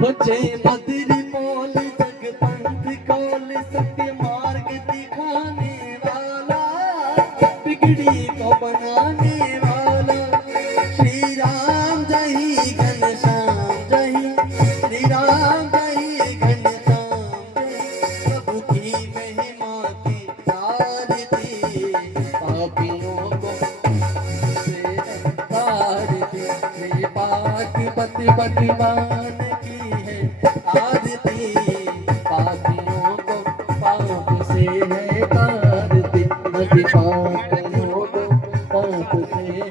बचे मदरी बोल जगपंथ कौल सत्य मार्ग दिखाने वाला, बिगड़ी को बनाने वाला। श्री राम जय घनश्याम जय, श्री राम जय घनश्याम जय। प्रभु की महिमा की आरती, पापियों को से तारती। पाक पति पतिमान आरती, पापियों को पाप से है तारती। पापियों को पाप से है।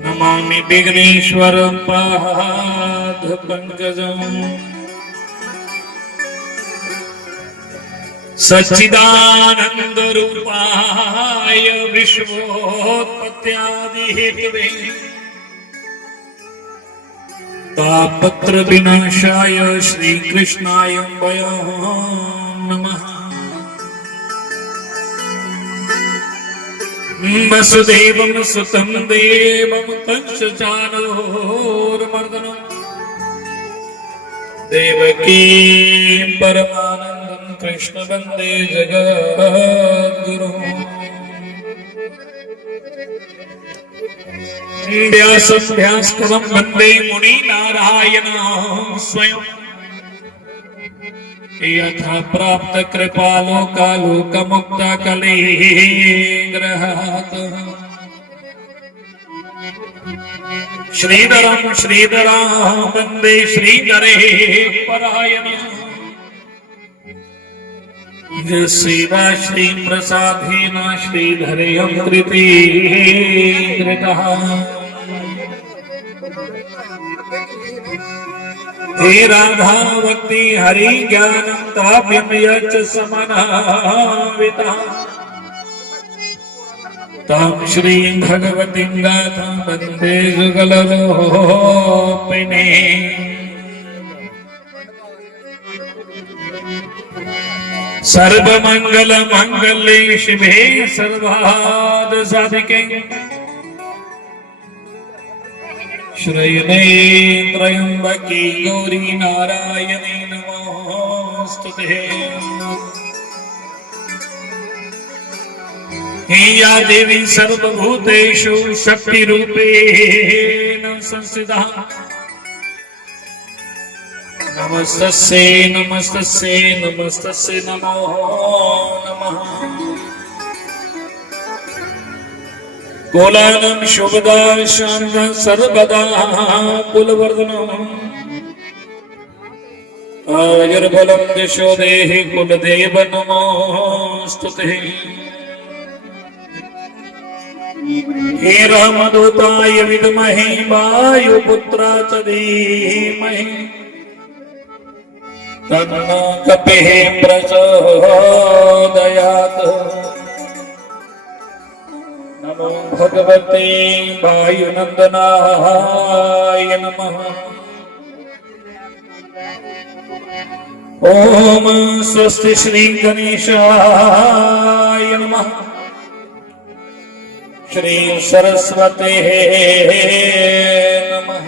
नमामि विघ्नेश्वर पाद पंकजं, सच्चिदानंद रूपाय विश्वोत्पत्त्यादि हेतवे, तापत्र विनाशाय श्री कृष्णाय वयं नमः। वसुदेवं सुतं देवं कंसचानूरमर्दनं, देवकी परमानन्दं कृष्ण वन्दे जगद्गुरुं। व्यासं वन्दे मुनिनारायणं स्वयं, यथा प्राप्त कृपालो कालोकमुक्ता कलेग्रहात्। श्रीधरं श्रीधरां वन्दे श्रीधरे परायणं, सेवा श्री प्रसादेन श्रीधरेयं कृतीकृतः। हे राधा भक्ति हरि ज्ञानं ताप्यं यच्च समन्वितः, तां श्रीं भगवतीं गाथां वन्दे जुगलरूपिणे। सर्वमंगल मंगले शिवे सर्वार्थ साधिके, श्रीये त्र्यंबके गौरी नारायणी नमोस्तुते। हे या देवी सर्वभूतेषु शक्तिरूपेण संस्थिता, नमस्तस्यै नमस्तस्यै नमस्तस्यै नमो नमः। कुलानं शुभदा शान्तं सर्वदा कुलवर्धनम्, आयुर्बलं यशो देहि कुलदेव नमोस्तुते। हे रामदूताय विद्महे वायुपुत्राय च धीमहि, तन्नो कपिः प्रचोदयात्। नमो भगवते वायुनन्दनाय नमः। ओम स्वस्ति श्री गणेशाय नमः, श्री सरस्वते नमः,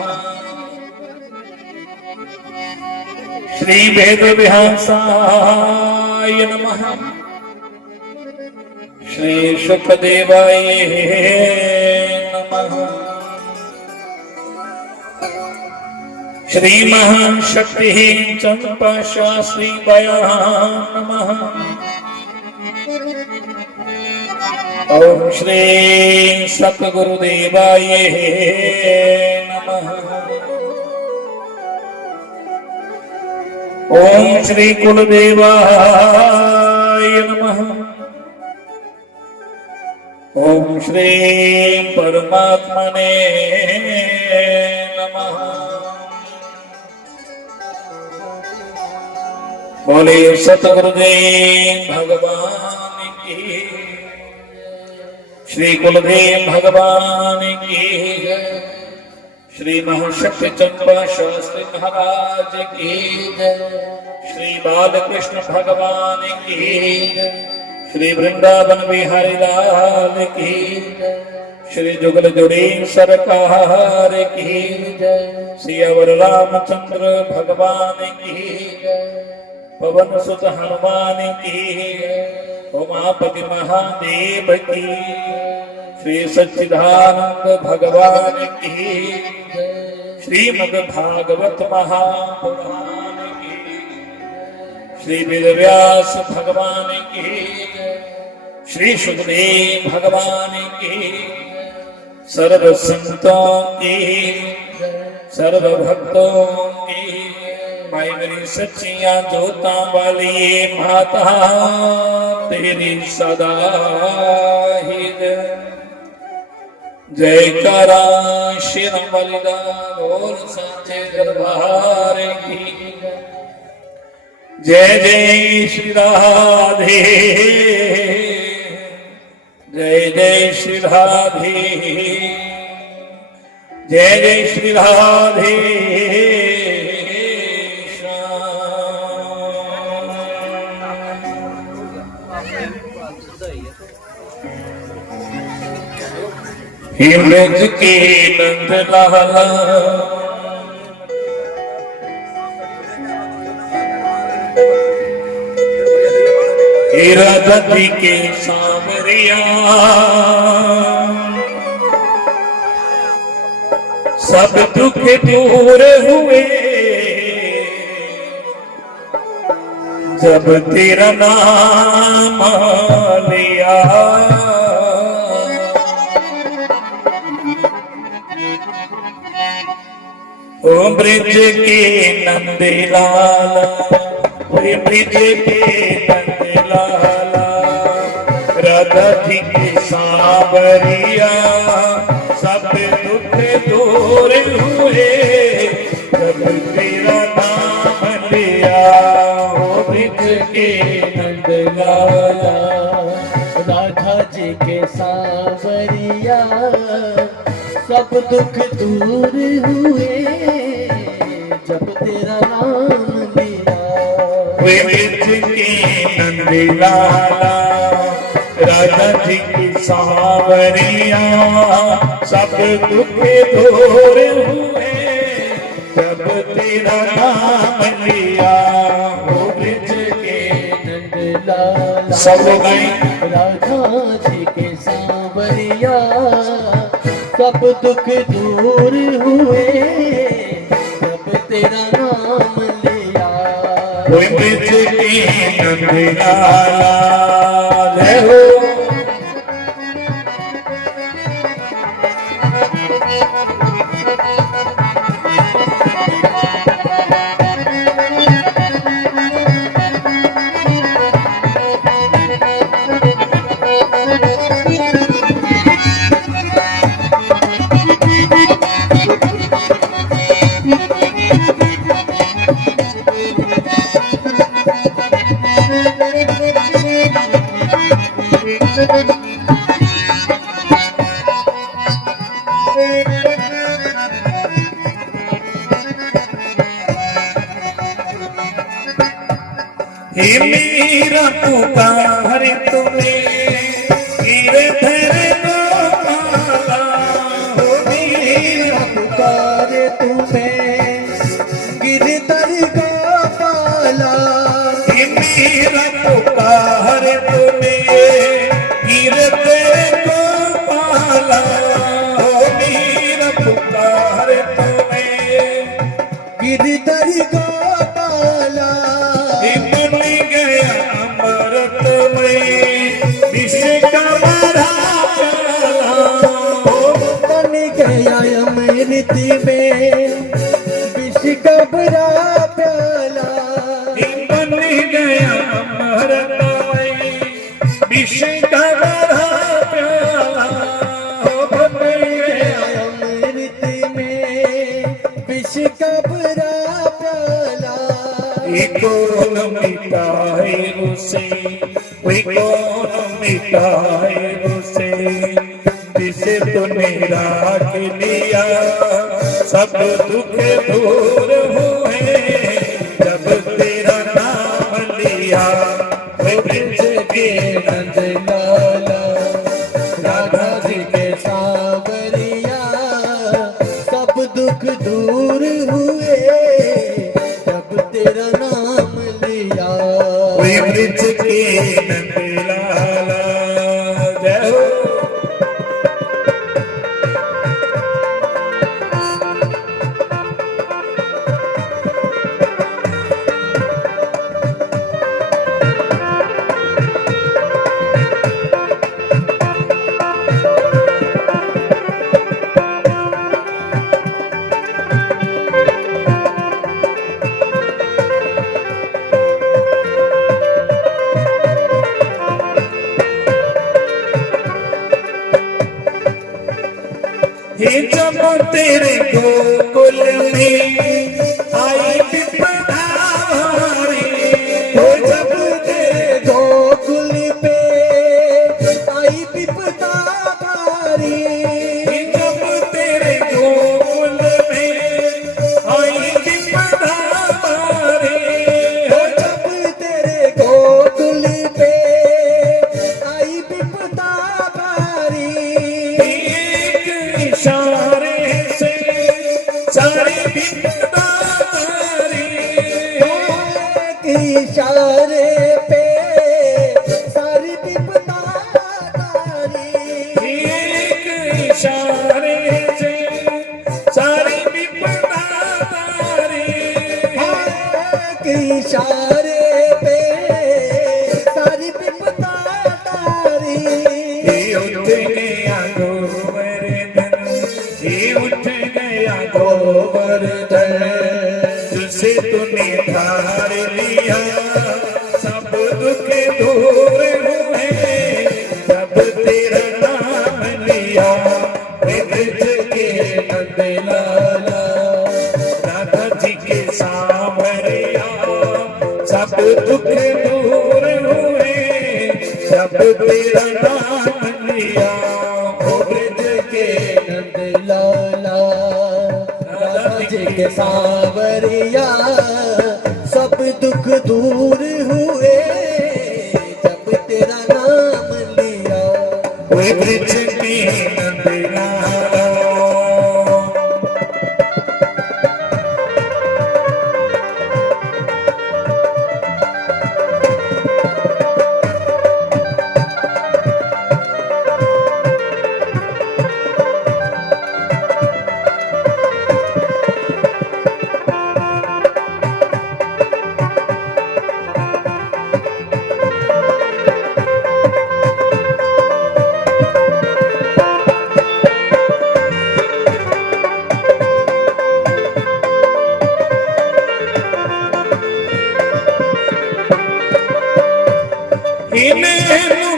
श्री वेदव्यासाय नमः, श्री शुकदेवाय नमः, श्री महाशक्ति चंपा शास्त्री नमः। ओम श्री सतगुरुदेवाय नमः। ओम श्री कुलदेवाय नमः। ओम श्री परमात्मने नमः। बोले सतगुरुदेव भगवान की, श्री कुलदेव भगवान की, श्री महाशक्ति चंपा शास्त्री महाराज की जय, श्री बालकृष्ण भगवान की, श्री वृंदावन बिहारी लाल की, श्री जुगल जुड़ी सरकार की, सियावर रामचंद्र भगवान की, पवन सुत हनुमान की, उमापति महादेव की, श्री सच्चिदानंद भगवान की, श्रीमद् भागवत महापुराण की, श्री वेदव्यास भगवान की, श्री सुखदेव भगवान की, सर्व संतों की, सर्व भक्तों की, माई मेरी सच्चियां जोता वाली माता तेरी सदा ही जयकारा शिरम बलिदा बोल साचे दरबार की। जय जय श्री राधे, जय जय श्री राधे, जय जय श्री राधे। हिम्मत के नंद लाला राधती के सामरिया सब दुख दूर हुए जब तेरा नाम लिया। ओ ब्रिज के नंद लाला, ओ ब्रिज के नंद लाला, राधती के सांवरिया सब दुख दूर हुए जब तेरा नाम लिया। ओ ब्रिज के नंद लाला, राधा जी के सांवरिया सब दुख दूर हुए जब तेरा नाम लिया। ब्रिज के नंद लाला, राधा जी की सांवरिया सब दुख दूर हुए जब तेरा नाम लिया। ओ ब्रिज के नंद लाला, सब लोग गाएं। राधा जी के सांवरिया सब दुख दूर हुए जब तेरा नाम लिया। कोई ब्रिज के नंद लाला जय हो। हे मेरा पुकार तुम्हें गिरधर गोपाला। हो मेरा पुकार तुम्हें गिरधर गोपाला। हे मेरा पुकार तुम्हें गिरधर गोपाला। हो मेरा पुकार तुम्हें गिरधर गोपाला। बन गया अमृत में विष का भरा प्याला। बन गया अमृत में विष का भरा प्याला। बन गया अमृत में विष का भरा प्याला। बन गया अमृत में विष का भरा प्याला। कौन मिटाए उसे, कोई कौन मिटाए उसे जिसे तूने राख लिया। सब दुख दूर हुए जब तेरा ब्रज के नंद लाला राधा जी के सांवरिया सब दुख दूर हुए जब तेरा नाम लिया। कोई ब्रज के नंद लाला जय हो। हे जब तेरे गोकुल में आई विपदा भारी, हो जब तेरे गोकुल पे आई विपदा भारी। हे जब तेरे गोकुल में आई विपदा भारी, हो जब तेरे गोकुल पे आई विपदा भारी। एक इशारे से सारी विपदा भारी, एक इशारे पे सारी विपदा तारी। एक इशारे से सारी विपदा तारी। एक इशारे पे सारी विपदा तारी। ये उठ गया गोवर्धन, ये उठ गया गोवर्धन, तुझसे तूने धार लिया सब दुख दूर हुए जब तेरा नाम लिया। वे ब्रज के नंद लाला राधा जी के सांवरिया सब दुख दूर हुए जब तेरा नाम लिया। ओ ब्रज के नंद लाला राधा जी के सांवरिया सब दुख दूर हुए जब तेरा नाम लिया। वे ब्रज के नंद लाला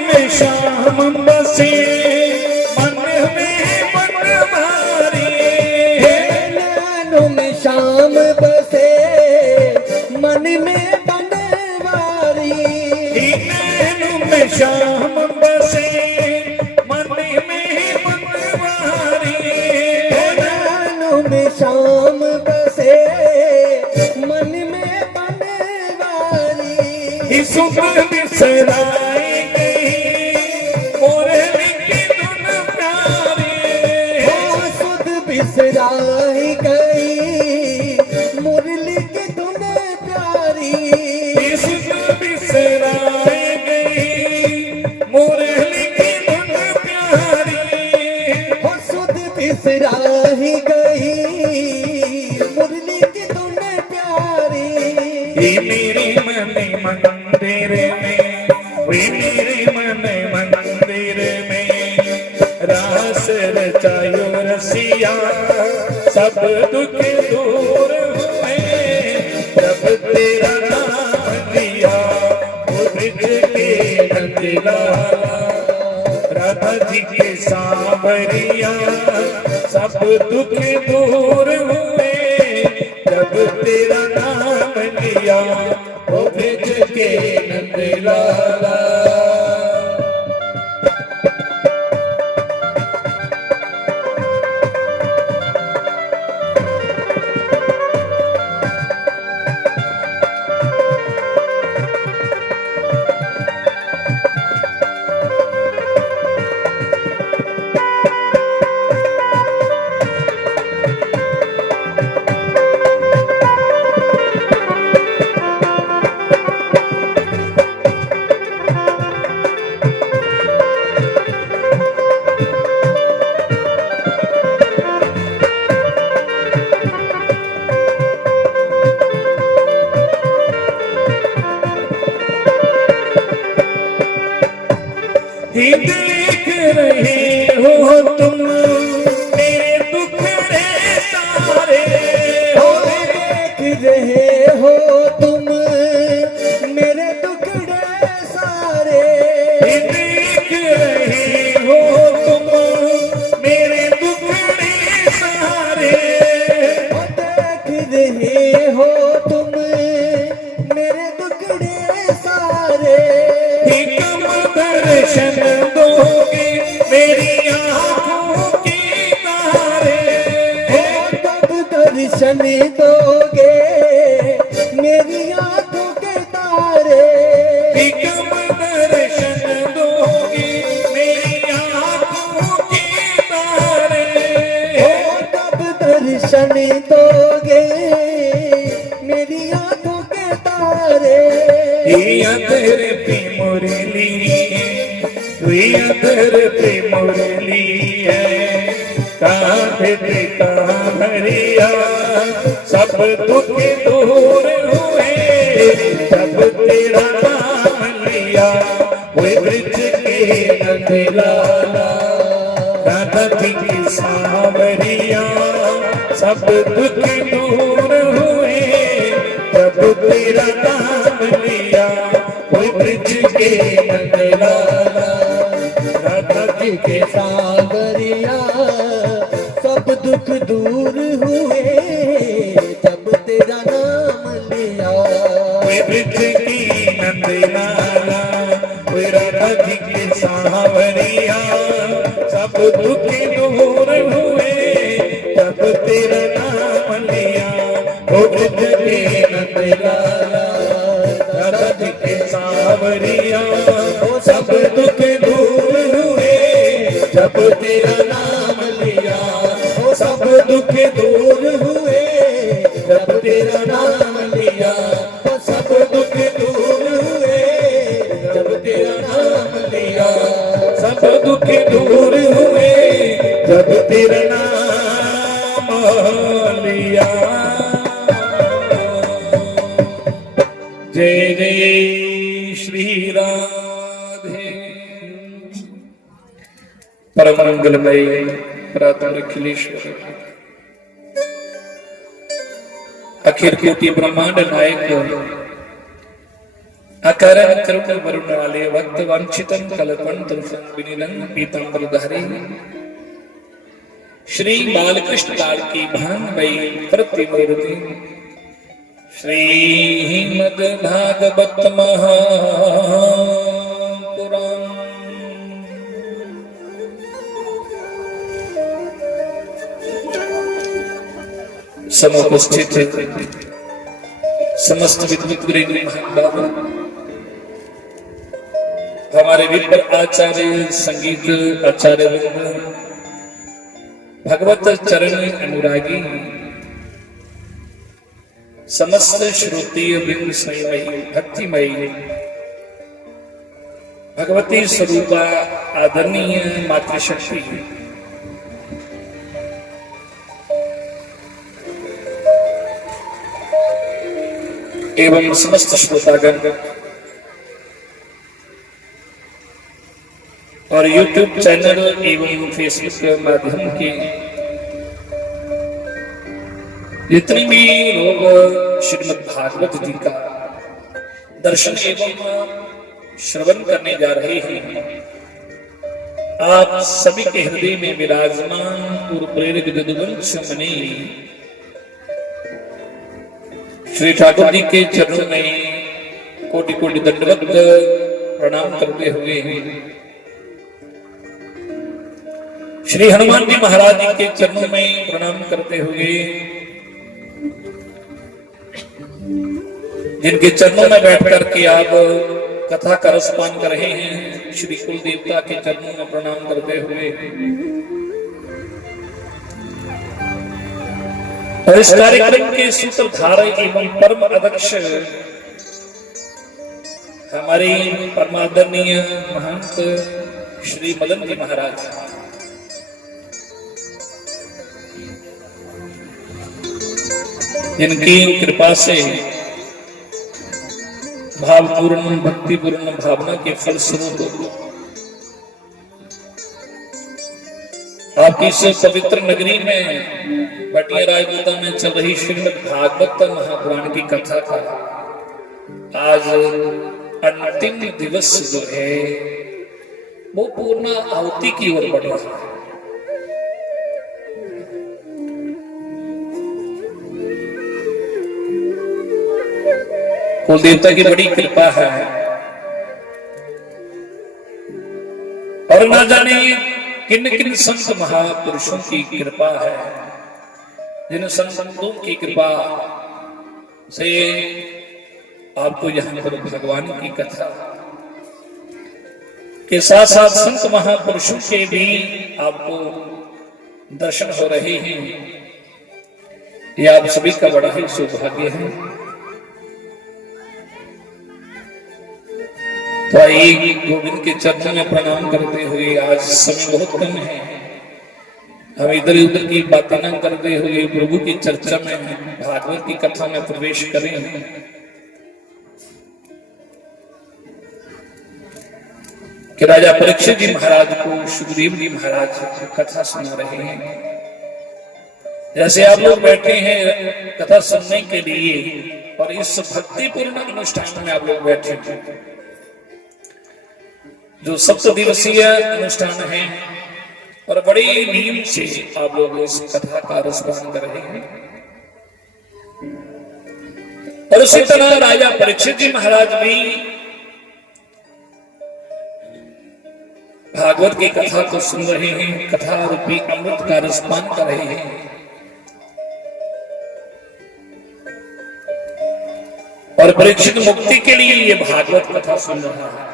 में श्याम बसे मन में बनवारी। नैनों में शाम बसे मन में बनवारी। नैनों में श्याम बसे मन में बनवारी। नैनों में शाम बसे मन में बनवारी। सुख बिसराई गई मुरली की धुन प्यारी। सुध बिसराई गई मुरली की धुन प्यारी। सुख बिसराई गई मुरली की धुन प्यारी। सुध बिसराई गई मुरली की धुन प्यारी। मेरे मन मंदिर में, वे मेरे मन मंदिर में रास रचायो रसिया सब दुख दूर हुए जब तेरा नाम लिया। वो ब्रज के नंद लाला राधा जी के सांवरिया सब दुख दूर हुए जब तेरा नाम लिया। वो ब्रज के नंद लाला ही देख रहे हो तुम मेरे दुखड़े सारे, हो देख रहे हो तुम मेरे टुकड़े सारे, ही देख रहे हो तुम मेरे दुखड़े सारे, हो देख रहे हो तुम मेरे टुकड़े सारे। ही कब दर्शन दोगे मेरी आँखों के तारे, कब दर्शन दोगे मेरी आंखों के तारे, ही कब दर्शन दोगे मेरी आँखों के तारे, कब दर्शन दोगे मेरी आंखों के तारे। ही अंदर पे मुरली ही अंदर पे मुरली है, कांधे पे कांवरिया सब दुख दूर हुए, जब तेरा नाम लिया वो ब्रज के नंदलाला, राधा जी की सांवरिया सब दुख दूर हुए, जब तेरा नाम लिया वो ब्रज के नंदलाला, राधा जी के सावरिया सब दुख दूर हुए जब तेरा नाम लिया। वे ब्रज की नंदलाला, वे राधा जी के सांवरिया सब दुख दूर हुए, जब तेरा नाम लिया वो ब्रज के नंदलाला, राधा जी के सांवरिया सब दुख दूर हुए, जब तेरा नाम लिया वो सब दुख दूर हुए, जब तेरा नाम लिया वो सब दुख दूर हुए, जब तेरा नाम लिया सब दुख दूर हुए, जब तेरा नाम लिया। जय जय श्री राधे। परम मंगलमय पुरातन अखिलेश्वर अखिल कोटि ब्रह्मांड नायक अकारण करुण वरुण वाले वक्त वांछितम कल्पंतम संविनिलं पीतांबरधारी श्री बालकृष्ण लाल की भानमयी प्रतिमूर्ति श्रीमद् भागवत महापुराण समुपस्थित समस्त विद्वद्वृंद बाबा, हमारे विद्वर आचार्य संगीत आचार्य वृंद, भगवत चरण अनुरागी, समस्त श्रोतीय वृंद संयमयी भक्तिमयी भगवती स्वरूपा आदरणीय मातृशक्ति, एवं समस्त श्रोतागण और YouTube चैनल एवं फेसबुक के माध्यम के जितने भी लोग श्रीमद् भागवत जी का दर्शन एवं श्रवण करने जा रहे हैं, आप सभी के हृदय में विराजमान पूर्व प्रेरक यदुवंश मुनि श्री ठाकुर जी के चरणों में कोटि कोटि दंडवत प्रणाम करते हुए श्री हनुमान जी महाराज जी के चरणों में प्रणाम करते हुए, जिनके चरणों में बैठ करके आप कथा का रसपान कर रहे हैं, श्री कुल देवता के चरणों में प्रणाम करते हुए और इस कार्यक्रम के सूत्रधारक एवं परम अध्यक्ष हमारे परमादरणीय महंत श्री मदन जी महाराज, जिनकी कृपा से भावपूर्ण भक्तिपूर्ण भावना के फलस्वरूप आपकी इस पवित्र नगरी में बटिया राजपूता में चल रही श्रीमद् भागवत महापुराण की कथा का आज अंतिम दिवस जो है वो पूर्ण आहुति की ओर बढ़ रहा है। कुल देवता की बड़ी कृपा है और ना जाने किन किन संत महापुरुषों की कृपा है, जिन संतों की कृपा से आपको यहाँ पर भगवान की कथा के साथ साथ संत महापुरुषों के भी आपको दर्शन हो रहे हैं। यह आप सभी का बड़ा ही सौभाग्य है। तो आइए गोविंद के चरणों में प्रणाम करते हुए, आज समय बहुत कम है, हम इधर उधर की बातें न करते हुए प्रभु की चर्चा में भागवत की कथा में प्रवेश करें कि राजा परीक्षित जी महाराज को सुग्रीव जी महाराज कथा सुना रहे हैं। जैसे आप लोग बैठे हैं कथा सुनने के लिए और इस भक्तिपूर्ण अनुष्ठान में आप लोग बैठे हैं, जो 7 दिवसीय अनुष्ठान है और बड़े नियम से आप लोग इस कथा का रसपान कर रहे हैं। और उसी तरह राजा परीक्षित जी महाराज भी भागवत की कथा को सुन रहे हैं, कथा रूपी अमृत का रसपान कर रहे हैं। और परीक्षित मुक्ति के लिए ये भागवत कथा सुन रहा है।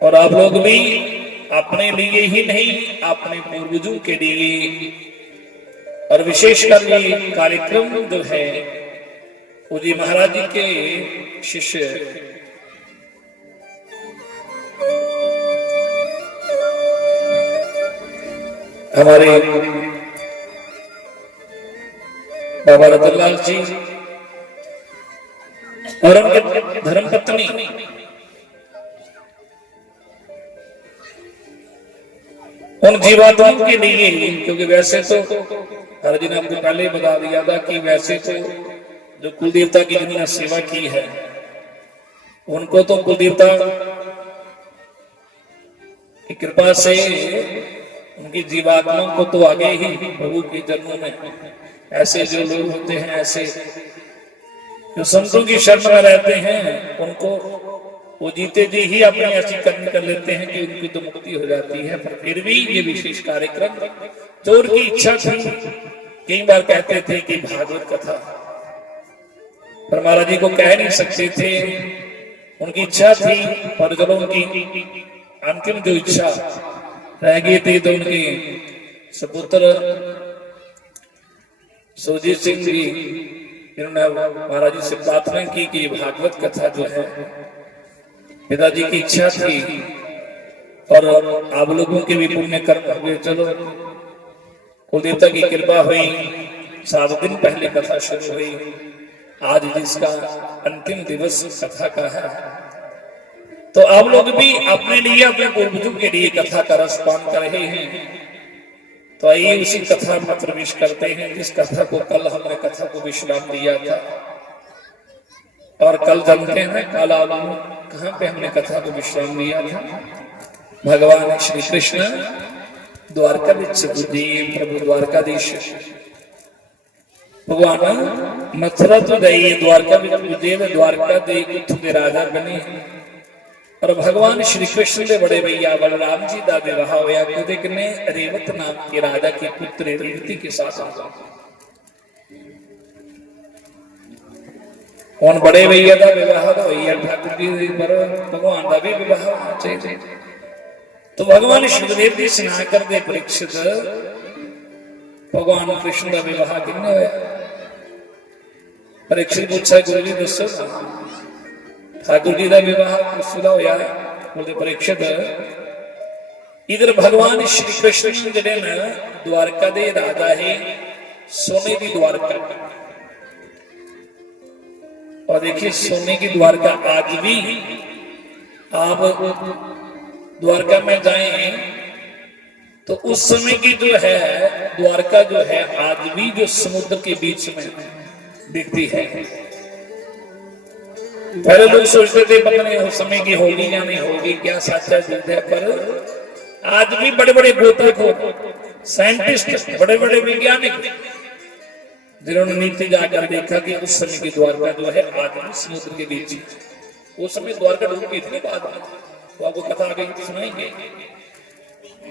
और आप लोग भी अपने लिए ही नहीं, अपने पूर्वजों के लिए और विशेषकर ये कार्यक्रम जो है वो जी महाराज जी के शिष्य हमारे बाबा रतनलाल जी और उनके धर्मपत्नी उन जीवात्माओं के लिए, क्योंकि वैसे तो हर दिन आपको पहले ही बता दिया था कि वैसे तो जो कुलदेवता की जिन्होंने सेवा की है उनको तो कुलदेवता की कृपा से उनकी जीवात्माओं को तो आगे ही प्रभु के जन्मों में ऐसे जो लोग होते हैं, ऐसे जो संतों की शरण में रहते हैं, उनको वो जीते जी ही अपनी ऐसी कर्म कर लेते हैं कि उनकी तो मुक्ति हो जाती है। पर फिर भी ये विशेष कार्यक्रम चोर की इच्छा थी, कई बार कहते थे कि भागवत कथा, पर महाराज जी को कह नहीं सकते थे, उनकी इच्छा थी। पर जब उनकी अंतिम जो इच्छा रह गई थी तो उनके सपुत्र सुरजीत सिंह जी इन्होंने महाराज जी से प्रार्थना की कि भागवत कथा जो है पिताजी की इच्छा थी और आप लोगों के भी पुण्य कर्म हुए। चलो कुलदेवता की कृपा हुई, 7 दिन पहले कथा शुरू हुई, आज जिसका अंतिम दिवस कथा का है। तो आप लोग भी अपने लिए, अपने पूर्वजों के लिए कथा का रसपान कर रहे हैं। तो आइए उसी कथा में प्रवेश करते हैं जिस कथा को कल हमने कथा को विश्राम दिया था। और कल जानते हैं कल कहां पे हमने कथा को विश्राम दिया था? भगवान श्री कृष्ण द्वारका प्रभु द्वारकाधीश भगवान मथुरा तो गए, द्वारका द्वारका दे राजा बने। और भगवान श्री कृष्ण के बड़े भैया बलराम जी का विवाह होया ने रेवत नाम के राजा के पुत्र रेवती के साथ हुआ। और बड़े भैया का विवाह तो भैया ठाकुर जी पर भगवान का भी विवाह होना चाहिए। तो भगवान शिवदेव जी स्नान कर दे परीक्षित भगवान कृष्ण का विवाह किन्ने होया? परीक्षित पूछा गुरु जी दसो ठाकुर जी का विवाह किसदा होया? बोलते परीक्षित इधर भगवान श्री कृष्ण जिहड़े न द्वारका दे राजा है, सोने की द्वारका। और देखिए सोने की द्वारका आज भी आप द्वारका में जाएं तो उस समय की जो है द्वारका जो है आज भी जो समुद्र के बीच में दिखती है। पहले लोग सोचते थे पता नहीं उस समय की होगी या नहीं होगी, क्या सच्चा झूठ है, पर आज भी बड़े बड़े गोताखोर साइंटिस्ट, बड़े बड़े वैज्ञानिक जिन्होंने नीचे जाकर देखा कि उस समय की द्वारका जो है आज भी समुद्र के बीच, उस समय द्वारका डूब गई थी बाद में, तो आपको कथा आगे सुनाएंगे।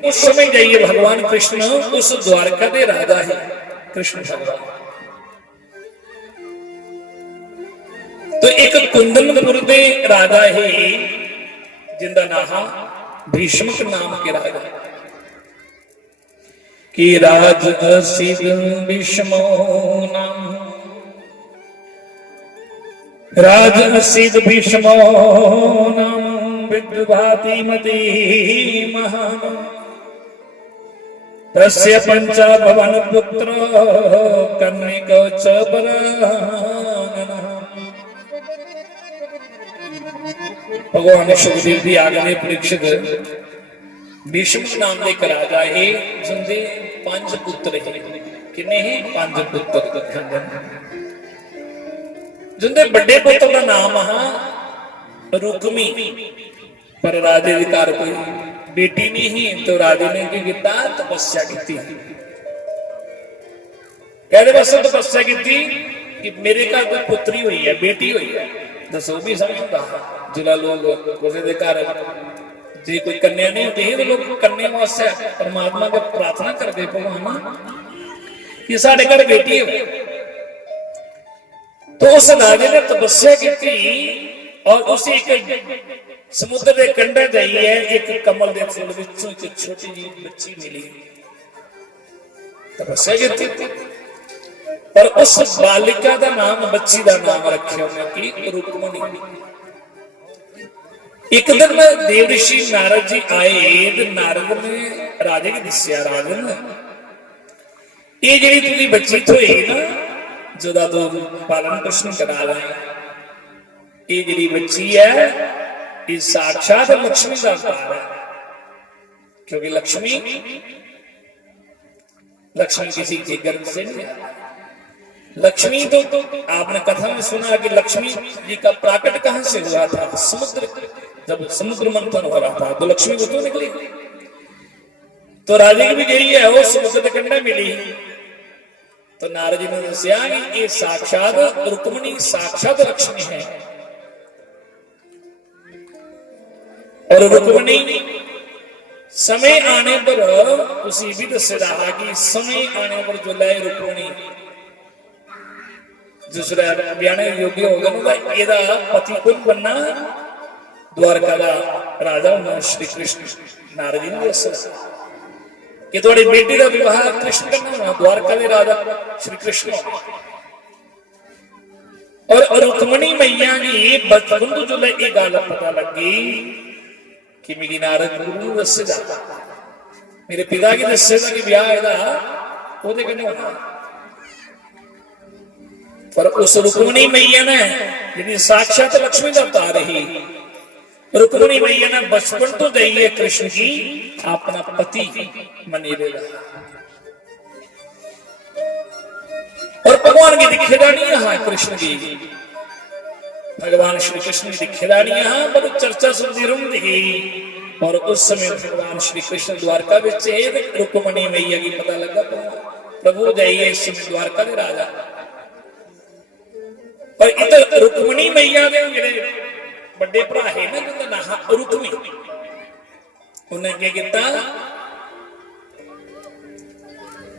उस समय जाइए भगवान कृष्ण उस द्वारका के राजा है, कृष्ण भगवान। तो एक कुंदनपुर के राजा है जिंदा नाहा भीष्मक नाम के राजा कि राज सिद्ध भीष्मो नाम, राज सिद्ध भीष्मो नाम विद्भाति मति महान तस्य पंचा भवन पुत्र कन्निक च बराननः। भगवान सुखदेव जी आगे परीक्षित भीष्म नाम के एक राजा है जिंदे 5 पुत्र है। किन्ने है? 5 पुत्र। जिंदे बड़े पुत्र का नाम है रुक्मी, पर राजे के घर कोई बेटी नहीं ही, तो राजे ने की किया? तपस्या की। कहते बस तपस्या की कि मेरे घर कोई पुत्री हुई है, बेटी हुई है। दसो भी समझता जिला लोग किसी के घर जी कोई कन्या नहीं होती है तो लोग कन्या वास्ते परमात्मा को प्रार्थना करते भगवान कि साढ़े घर बेटी हो। तो उस राजे ने तपस्या की और उसी एक समुद्र के कंढे जाइए एक कमल के फूल विचों एक छोटी जी बच्ची मिली। तपस्या की पर उस बालिका का नाम, बच्ची का नाम रखे उन्हें कि रुक्मणी। एक दिन देव ऋषि नारद जी आए तो नारद ने राजे की दसिया, राजन ये जी तुझी बच्ची तो है ना जोदा तो पालन पोषण करा रहे हैं, ये जी बच्ची है ये साक्षात लक्ष्मी का अवतार है। क्योंकि लक्ष्मी किसी के गर्भ से नहीं आती। लक्ष्मी तो आपने कथा में सुना कि लक्ष्मी जी का प्राकट कहां से हुआ था? समुद्र, जब समुद्र मंथन हो रहा था तो लक्ष्मी को तो निकली। तो राजे की भी यही है वो समुद्र के कंढे मिली। तो नारद जी ने दसिया कि ये साक्षात रुक्मणी साक्षात लक्ष्मी है। और रुक्मणी समय आने पर उसी भी दस रहा कि समय आने पर जो लाए रुक्मणी दूसरा ब्याने योग्य होगा ना एदा पति कौन बनना? द्वारका का राजा होना श्री कृष्ण। नारद जी ने दसा कि थोड़ी बेटी का विवाह कृष्ण करना होना, द्वारका के राजा श्री कृष्ण। और रुक्मणी मैया की बचपन तो जो ये गल पता लगी कि मेरी नारद गुरु दस जाता मेरे पिता की दसेगा कि ब्याह ओदे कन्नै होना। पर उस रुक्मणी मैया ने जिन्हें साक्षात लक्ष्मी का अवतार रही, रुक्मणी मैया ने बचपन तो जाइए कृष्ण की अपना पति मनी देगा। और भगवान की दिखेदानी है कृष्ण की, भगवान श्री कृष्ण की दिखेदानी है बड़ी चर्चा सुनती रही। और उस समय भगवान श्री कृष्ण द्वारका में रुक्मणी मैया की पता लगा प्रभु जाइए इस समय द्वारका के राजा। पर इधर रुक्मणी मैया ने मेरे बड़े भरा है ना जिंदा नाम रुक्मी, उन्हें क्या किया?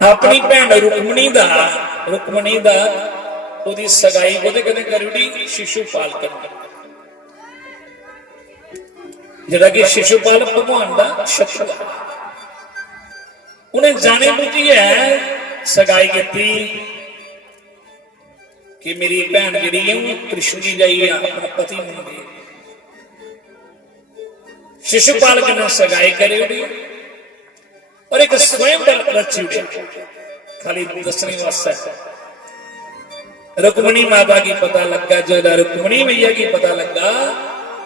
अपनी भैन रुक्मणी दा ओदी सगाई ओदे कन्नै करी शिशुपाल कन्नै, जिहड़ा कि शिशुपाल भगवान दा शत्रु। उन्हें जाने बुझी है सगाई की कि मेरी भैन जी कृष्ण जी जाइए अपना पति मंगे। शिशुपाल के सगाई करे और एक स्वयं रची खाली दसने वास्ते। रुक्मणी माता की पता लगा, जो रुक्मणी मैया की पता लगा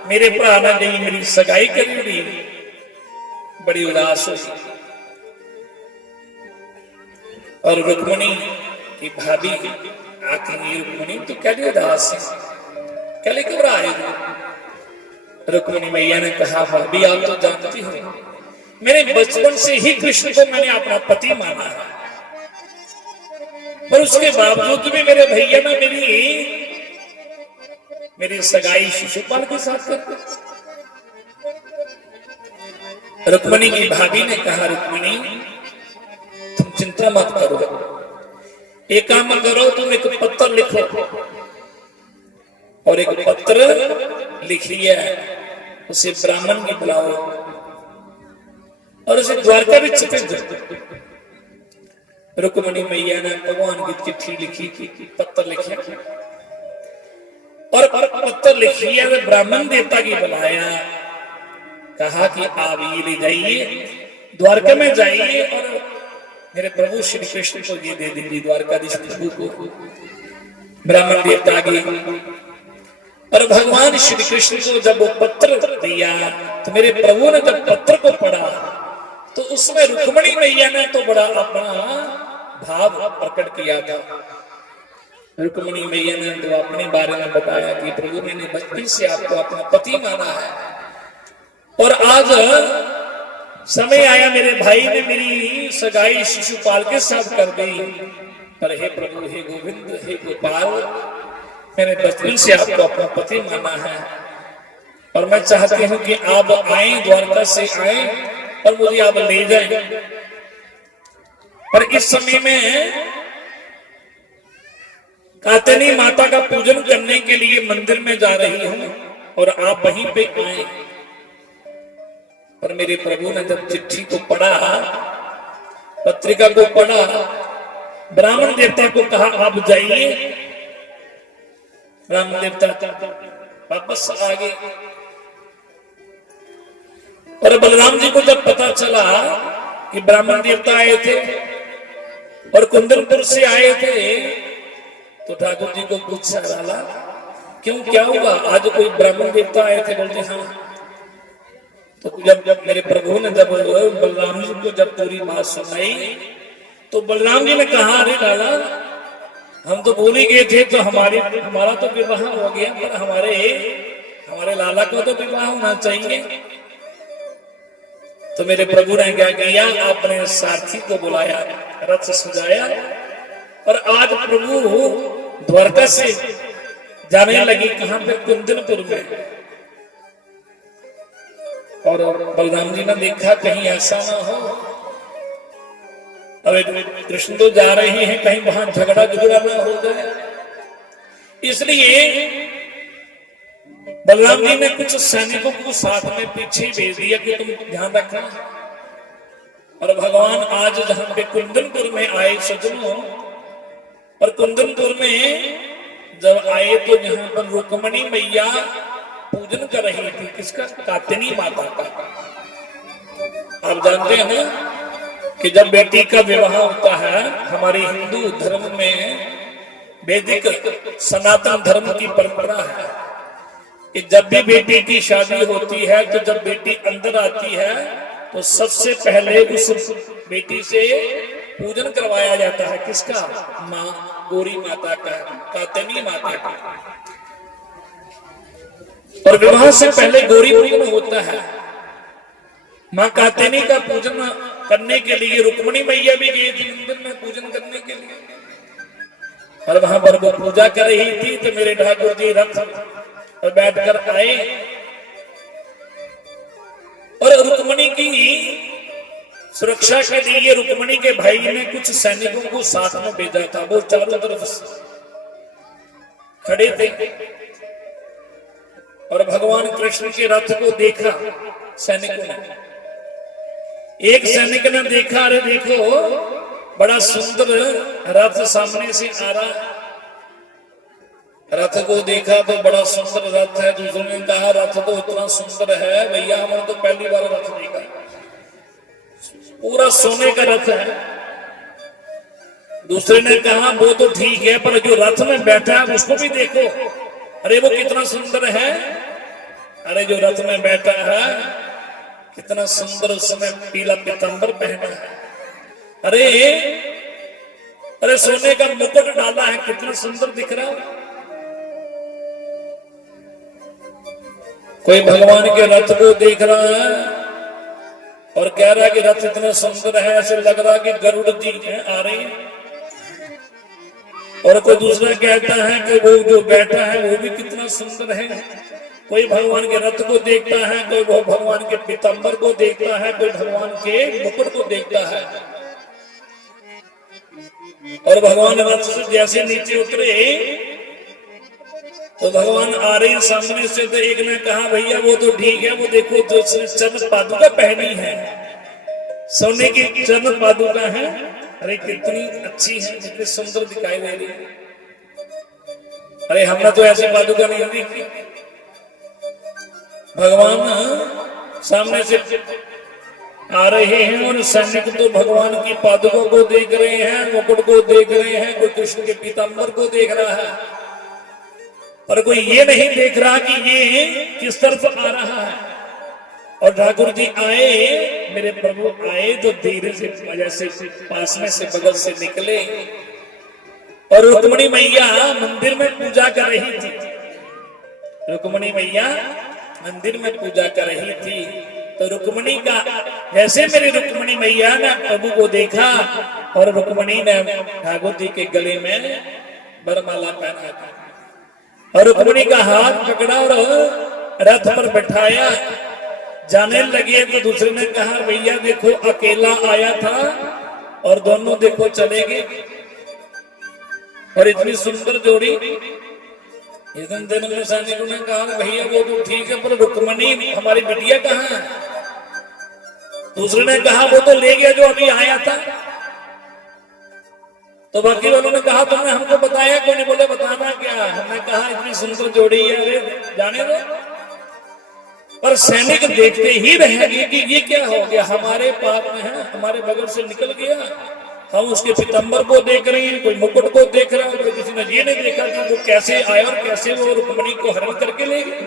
मेरे भरा ने जी मेरी सगाई करी, बड़ी उदास हुई। और रुक्मणी की भाभी आखिरी रुक्मणी तो क्या लिए उदास है, क्या लेकर घबराए हो? रुक्मणी मैया ने कहा भाभी आप तो जानती हो मेरे बचपन से ही कृष्ण को मैंने अपना पति माना है, पर उसके बावजूद भी मेरे भैया ने मेरी सगाई शिशुपाल के साथ कर दी। रुक्मणी की भाभी ने कहा रुक्मणी तुम चिंता मत करो, एक काम करो तुम एक पत्र लिखो और एक पत्र लिख लिया उसे ब्राह्मण की बुलाओ और उसे द्वारका भी छिपे दो। रुक्मणी मैया ने भगवान की चिट्ठी लिखी, पत्र लिखा और पत्र लिखिए ब्राह्मण देवता की बुलाया, कहा कि आप ये ले जाइए द्वारका में जाइए और मेरे प्रभु श्री कृष्ण को ये दे दीजिए, द्वारकाधीश प्रभु को। ब्राह्मण देवता गए और भगवान श्री कृष्ण को जब वो पत्र दिया तो मेरे प्रभु ने जब पत्र को पढ़ा तो उसमें रुक्मणी मैया ने तो बड़ा अपना भाव प्रकट किया था। रुक्मणी मैया ने तो अपने बारे में बताया कि प्रभु मैंने बचपन से आपको अपना पति माना है और आज समय आया मेरे भाई ने मेरी सगाई शिशुपाल के साथ कर दी, पर हे प्रभु हे गोविंद हे गोपाल मैंने बचपन से आपको अपना पति माना है और मैं चाहती हूँ कि आप आए द्वारका से आए और मुझे आप ले जाएं। पर इस समय में कात्यायनी माता का पूजन करने के लिए मंदिर में जा रही हूं और आप वहीं पे आए। पर मेरे प्रभु ने जब चिट्ठी को पढ़ा, पत्रिका को पढ़ा, ब्राह्मण देवता को कहा आप जाइए। ब्राह्मण देवता वापस आ गए और बलराम जी को जब पता चला कि ब्राह्मण देवता आए थे और कुंदनपुर से आए थे तो ठाकुर जी को गुस्सा डाला, क्यों क्या हुआ आज कोई ब्राह्मण देवता आए थे? बोलते हाँ। तो जब मेरे प्रभु ने जब बलराम जी को जब पूरी बात सुनाई तो बलराम जी ने कहा अरे लाला हम तो भूल ही गए थे, तो हमारा तो विवाह हो गया, पर हमारे लाला को तो विवाह होना चाहिए। तो मेरे प्रभु ने क्या किया, अपने सारथी को बुलाया, रथ सजाया और आज प्रभु द्वारका से जाने लगी कहां पे? कुंदनपुर में। और बलराम जी ने देखा कहीं ऐसा ना हो, अरे कृष्ण तो जा रहे हैं, कहीं वहां झगड़ा ना हो जाए, इसलिए बलराम जी ने कुछ सैनिकों को साथ में पीछे भेज दिया कि तुम ध्यान रखना। और भगवान आज जहां पे कुंदनपुर में आए सज्जनों, और कुंदनपुर में जब आए तो जहां पर रुक्मणी मैया पूजन कर रही थी, किसका? कात्यायनी माता का। आप जानते हैं कि जब बेटी का विवाह होता है हमारे हिंदू धर्म में, वैदिक सनातन धर्म की परंपरा है कि जब भी बेटी की शादी होती है तो जब बेटी अंदर आती है तो सबसे पहले उस बेटी से पूजन करवाया जाता है। किसका? माँ गौरी माता का, कात्यायनी माता का। और विवाह से पहले गौरी पूजन होता है। माँ कात्यायनी का पूजन करने के लिए रुक्मणी मैया भी गई थी मंदिर में पूजन करने के लिए, और वहां पर वो पूजा कर रही थी तो मेरे ठाकुर जी रथ और बैठकर आए और रुक्मणी की सुरक्षा के लिए रुक्मणी के भाई ने कुछ सैनिकों को साथ में भेजा था। वो चारों तरफ खड़े थे और भगवान कृष्ण के रथ को देखा सैनिकों ने। एक सैनिक ने देखा, अरे देखो बड़ा सुंदर रथ सामने से आ रहा। रथ को देखा तो बड़ा सुंदर रथ है। दूसरों ने कहा रथ तो इतना सुंदर है भैया, हमने तो पहली बार रथ देखा, पूरा सोने का रथ है। दूसरे ने कहा वो तो ठीक है, पर जो रथ में बैठा है उसको भी देखो, अरे वो कितना सुंदर है। अरे जो रथ में बैठा है कितना सुंदर, उसमें पीला पीतांबर पहना है। अरे अरे सोने का मुकुट डाला है, कितना सुंदर दिख रहा है। कोई भगवान के रथ को देख रहा है और कह रहा है कि रथ इतना सुंदर है, ऐसे लग रहा कि गरुड़ जी आ रही है। और कोई दूसरा कहता है कि वो जो बैठा है वो भी कितना सुंदर है। कोई भगवान के रथ को देखता है, कोई वो भगवान के पीतांबर को देखता है, कोई भगवान के मुकुट को देखता है। और भगवान रथ से जैसे नीचे उतरे तो भगवान आ रही है सामने से, तो एक ने कहा भैया वो तो ठीक है, वो देखो तो चरण पादुका पहनी है, सोने की चरण पादुका है। अरे कितनी अच्छी है, कितनी सुंदर दिखाई दे रही है। अरे हमने तो ऐसी पादुका नहीं देखी। भगवान सामने से आ रहे हैं और सैनिक तो भगवान की पादुकों को देख रहे हैं, मुकुट को देख रहे हैं, कोई कृष्ण के पीतांबर को देख रहा है, पर कोई ये नहीं देख रहा कि ये किस तरफ आ रहा है। और ठाकुर जी आए, मेरे प्रभु आए तो धीरे से जैसे पास में से बगल से निकले और रुक्मणी मैया मंदिर में पूजा कर रही थी। रुक्मणी मैया मंदिर में पूजा कर रही थी, तो रुक्मणी का जैसे मेरी रुक्मणी मैया ने प्रभु को देखा और रुक्मणी ने ठाकुर जी के गले में वरमाला पहना था और रुक्मणी का हाथ पकड़ा और रथ पर बैठाया। जाने लगे तो दूसरे ने कहा भैया देखो अकेला आया था और दोनों देखो चले गए। और इतनी सुंदर जोड़ी। इतने दिन में सैनिकों ने कहा भैया वो तो ठीक है, पर रुक्मणी हमारी बिटिया कहाँ है? दूसरे ने कहा वो तो ले गया जो अभी आया था। तो बाकी वालों ने कहा तुमने हमको बताया क्यों नहीं? बोले बताना क्या? हमने कहा इतनी सुंदर जोड़ी है, अरे जाने दो। पर सैनिक देखते ही रह गए कि ये क्या हो गया, हमारे पास में है, हमारे बगल से निकल गया। हम उसके पीतांबर को देख रहे हैं, कोई मुकुट को देख रहा है, कोई किसी ने ये नहीं देखा कि वो कैसे आया और कैसे वो रुक्मणी को हरण करके ले गए।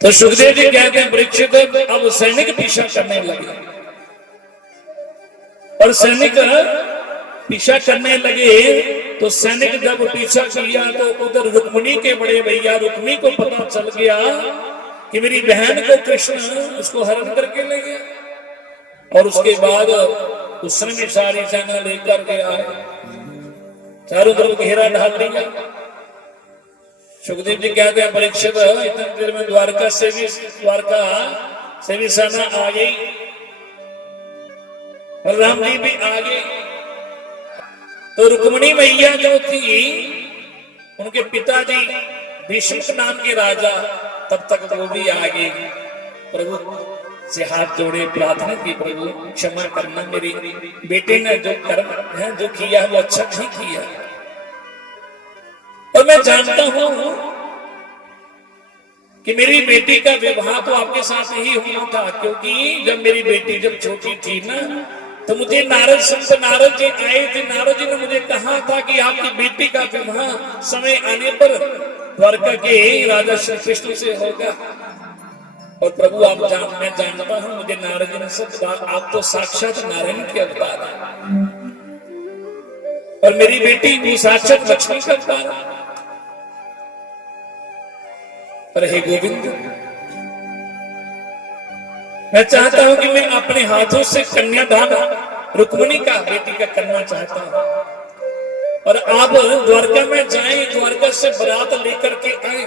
तो सुखदेव जी कहते हैं परीक्षित अब सैनिक पीछा करने लगे और सैनिक पीछा करने लगे। तो सैनिक जब पीछा किया तो उधर रुक्मणी के बड़े भैया रुक्मी को पता चल गया कि मेरी बहन को कृष्ण उसको हरण करके ले गया। और उसके बाद उसने भी सारी सेना लेकर गया, चारों तरफ घेरा डाल दिया। सुखदेव जी कहते हैं परीक्षित इतने देर में द्वारका से भी सेना आ गई और राम जी भी आ गए। तो रुक्मणी मैया जो थी उनके पिताजी भीष्म नाम के राजा, तब तक वो भी आ गए। प्रभु से हाथ जोड़े प्रार्थना की, प्रभु क्षमा करना, मेरी बेटे ने जो कर्म है जो किया वो अच्छा नहीं किया। और मैं जानता हूं कि मेरी बेटी का विवाह तो आपके साथ ही होना था, क्योंकि जब मेरी बेटी जब छोटी थी ना तो मुझे संत नारद जी आए थे। नारद जी ने मुझे कहा था कि आपकी बेटी का विवाह समय आने पर द्वारका के राजा श्री कृष्ण से होगा। और प्रभु मैं जानता हूं, मुझे नारद जी ने सब आप तो साक्षात नारायण के अवतार हैं और मेरी बेटी भी साक्षात लक्ष्मी का अवतार है। पर हे गोविंद, मैं चाहता हूं कि मैं अपने हाथों से कन्यादान रुक्मणी का बेटी का करना चाहता हूं और आप द्वारका में जाएं, द्वारका से बारात लेकर के आए।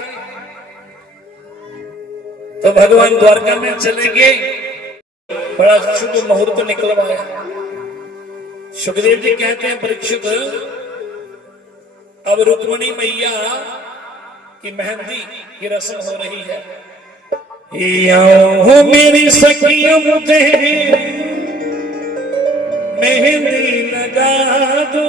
तो भगवान द्वारका में चले गए, बड़ा शुभ मुहूर्त निकलवाया। सुखदेव जी कहते हैं परीक्षित अब रुक्मणी मैया की मेहंदी की रस्म हो रही है। आओ मेरी सखियों मुझे मेहंदी लगा दो,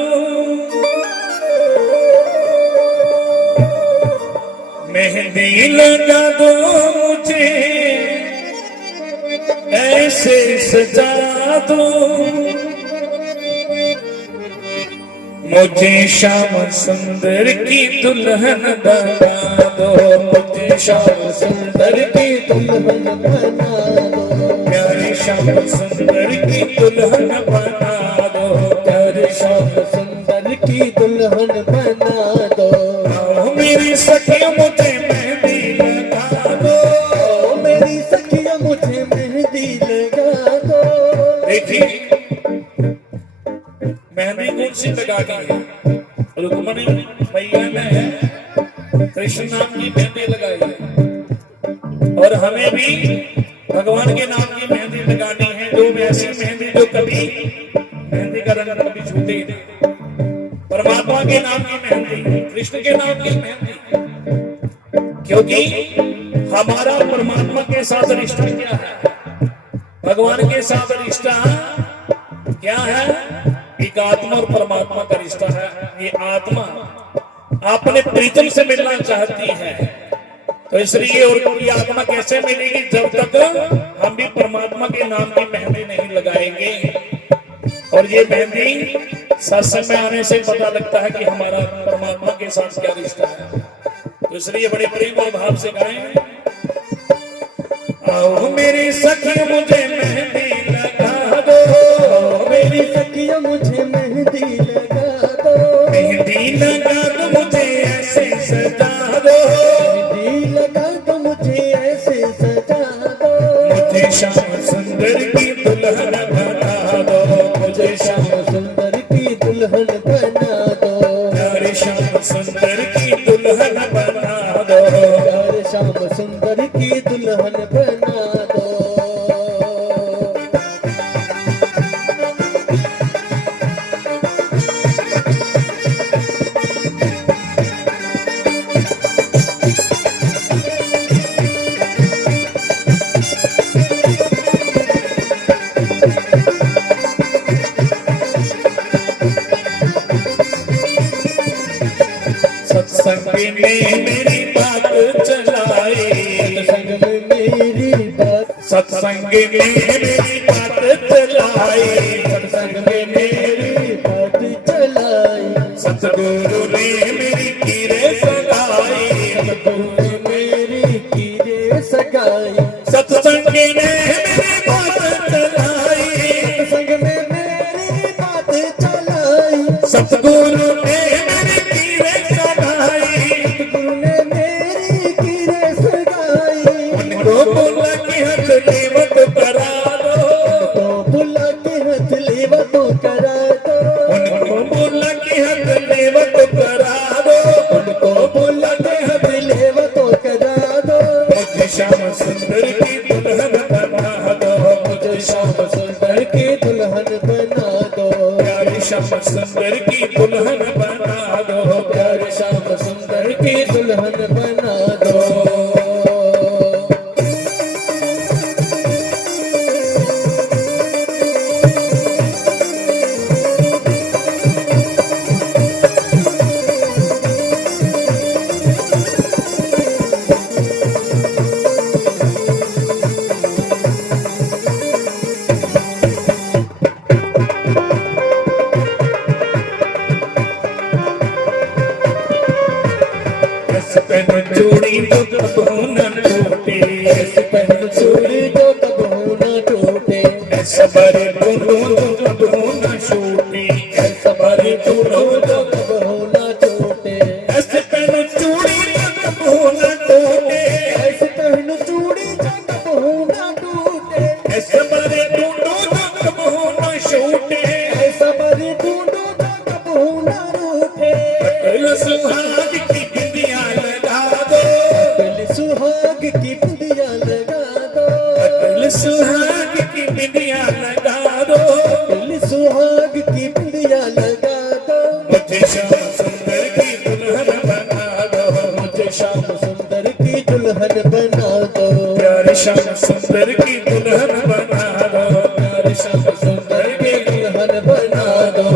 मेहंदी लगा दो मुझे ऐसे सजा दो, मुझे श्याम सुंदर की दुल्हन बना दो, मुझे श्याम सुंदर की दुल्हन बना दो, प्यारे श्याम सुंदर की दुल्हन बना लगानी है। रुक्मणी मैया ने कृष्ण नाम की मेहंदी लगाई है और हमें भी भगवान के नाम की मेहंदी लगानी है, जो वैसी मेहंदी जो कभी मेहंदी का रंग कभी छूटे नहीं। परमात्मा के नाम की मेहंदी, कृष्ण के नाम की मेहंदी, क्योंकि हमारा परमात्मा के साथ रिश्ता क्या है, भगवान के साथ रिश्ता क्या है, एक आत्मा और परमात्मा का रिश्ता है। ये आत्मा अपने प्रीतम से मिलना चाहती है, तो इसलिए और ये आत्मा कैसे मिलेगी, जब तक हम भी परमात्मा के नाम की मेहंदी नहीं लगाएंगे। और ये मेहंदी सत्संग में आने से पता लगता है कि हमारा परमात्मा के साथ क्या रिश्ता है। तो इसलिए बड़े प्रेम और भाव से गाएं, आओ मेरी सखी मुझे मेहंदी लगा दो, मेरी सखिया मुझे मेहंदी लगा दो, मेहंदी लगा दो मुझे ऐसे सजा दो, मेहंदी लगा दो मुझे ऐसे सजा दो, मुझे श्याम सुंदर की दुल्हन बना दो, मुझे श्याम सुंदर की दुल्हन बना दो, प्यारे श्याम सुंदर की दुल्हन बना दो, प्यारे श्याम सुंदर की दुल्हन बना दो। सत्संग में मेरी बात चलाए, सत्संग में मेरी बात, सत्संग में मेरी बात चलाए, सत्संग में मेरी बात चलाई, सतगुरु ने मेरी कीरे सगाई, सतगुरु ने मेरी कीरे सगाई, सत्संग ने मेरी बात चलाई, सत्संग में मेरी बात चलाई, सतगुरु ने मेरी कीरे सगाई, सतगुरु ने मेरी कीरे सगाई, उनको बुला के हथ लेवत करा दो, तो बुला के हथ लेवा तो करा दो, उनको बुला के हथ लेवत करा दो, उनको बुला के हथ लेवा तो करा दो, मुझे श्याम सुंदर की दुल्हन बना दो, मुझे श्याम सुंदर की दुल्हन बना दो, प्यारे श्याम सुंदर की दुल्हन बना दो, प्यारे श्याम सुंदर की दुल्हन बना दो। चूड़ी तो कबू न टूटे, पहन चूड़ी जो कबू न टूटे, सबर टूटो तो कबू न छूटे, सबर टूटो जो कबू न टूटे, ऐसे पहनो चूड़ी तो कबू न टूटे, ऐसे पहन चूड़ी जो कबू न टूटे, सबर टूटो तो कबू न छूटे, सबर टूटो जो कबू न रूठे, अटल सुहाग की बिंदिया लगा दो, अटल सुहाग की बिंदिया लगा दो, अटल सुहाग की बिंदिया लगा दो, अटल सुहाग की बिंदिया लगा दो, मुझे श्याम सुंदर की दुल्हन बना दो, मुझे श्याम सुंदर की दुल्हन बना दो, प्यारे श्याम सुंदर की दुल्हन बना दो, प्यारे श्याम सुंदर की दुल्हन बना दो।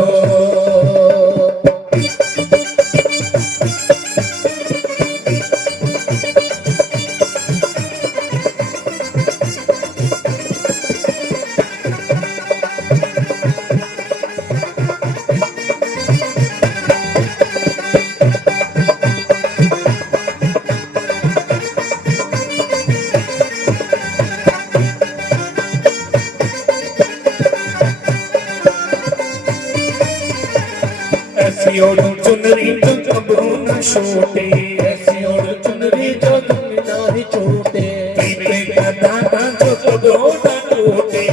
ऐसी ओढ़ चुनरी तो कबू न छूटे, ऐसी और चुनरी जो तुम नाही छूटे, पीते का धागा जो कबू न टूटे,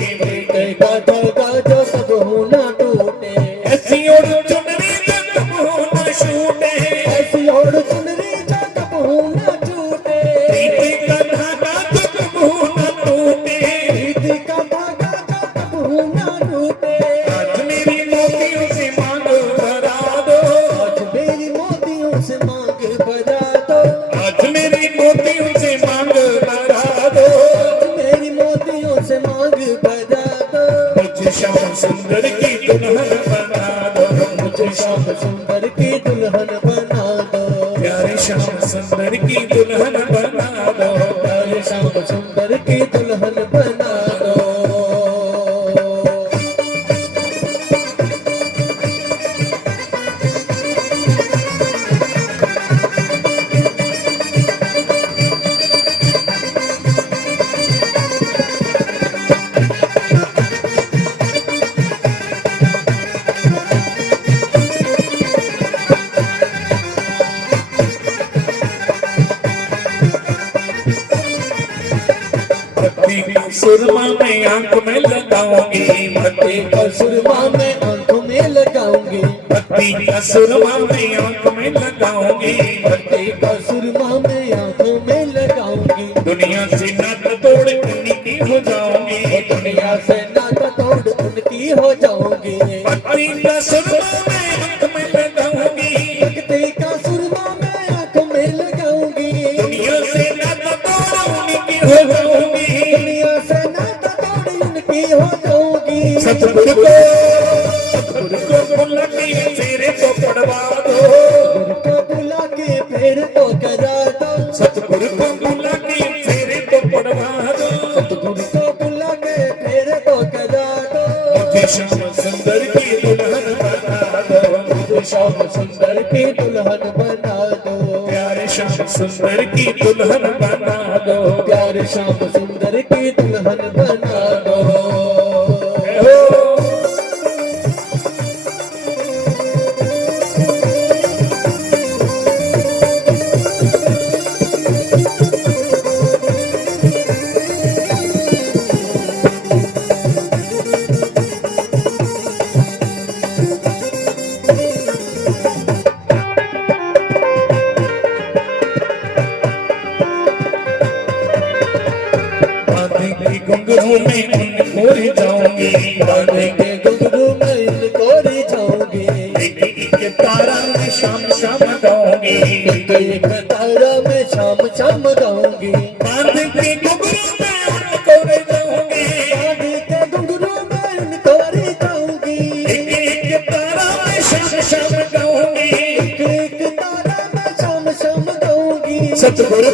का धागा जो कबू न टूटे, ऐसी ओढ़ चुनरी सुरमा में आंख में लगाऊंगी, भक्ति का सुरमा मैं आंखों में लगाऊंगी, भक्ति का सुरमा में आंख में लगाऊंगी, भक्ति का सुरमा मैं आंखों में लगाऊंगी। दुनिया से नाता तोड़ उनकी हो जाऊंगी, दुनिया से नाता तोड़ उनकी हो जाऊंगी। भक्ति का सुरमा में आंख में लगाऊंगी, भक्ति का सुरमा मैं आंखों में लगाऊंगी। दुनिया से नाता तोड़ उनकी हो जाऊंगी, दुनिया से नाता तोड़ उनकी हो जाऊंगी। सतगुरु को बुला के फेरे तो पड़वा दो, गुरु को बुला के फिर तो करा दो, सतगुरु को बुला के फेरे तो पड़वा दो, सतगुरु को बुला के फिर तो करा दो। मुझे श्याम सुंदर की दुल्हन बना दो, मुझे श्याम सुंदर की दुल्हन बना दो, प्यारे श्याम सुंदर की दुल्हन बना दो, प्यारे श्याम सुंदर की दुल्हन बना दो। घुंघरू में उनको जाऊंगी, बांधे के घुंघरू में इनको रिझाऊंगी, एक एक तारा में शाम शाम गाऊंगी, एक एक तारा में शाम शाम गाऊंगी। बांध के घुंघरू में उनको जाऊंगी, बांधे के घुंघरू में इनको रिझाऊंगी, एक एक तारा में शाम शाम गाऊंगी, एक एक तारा में शाम शाम गाऊंगी। सतगुरु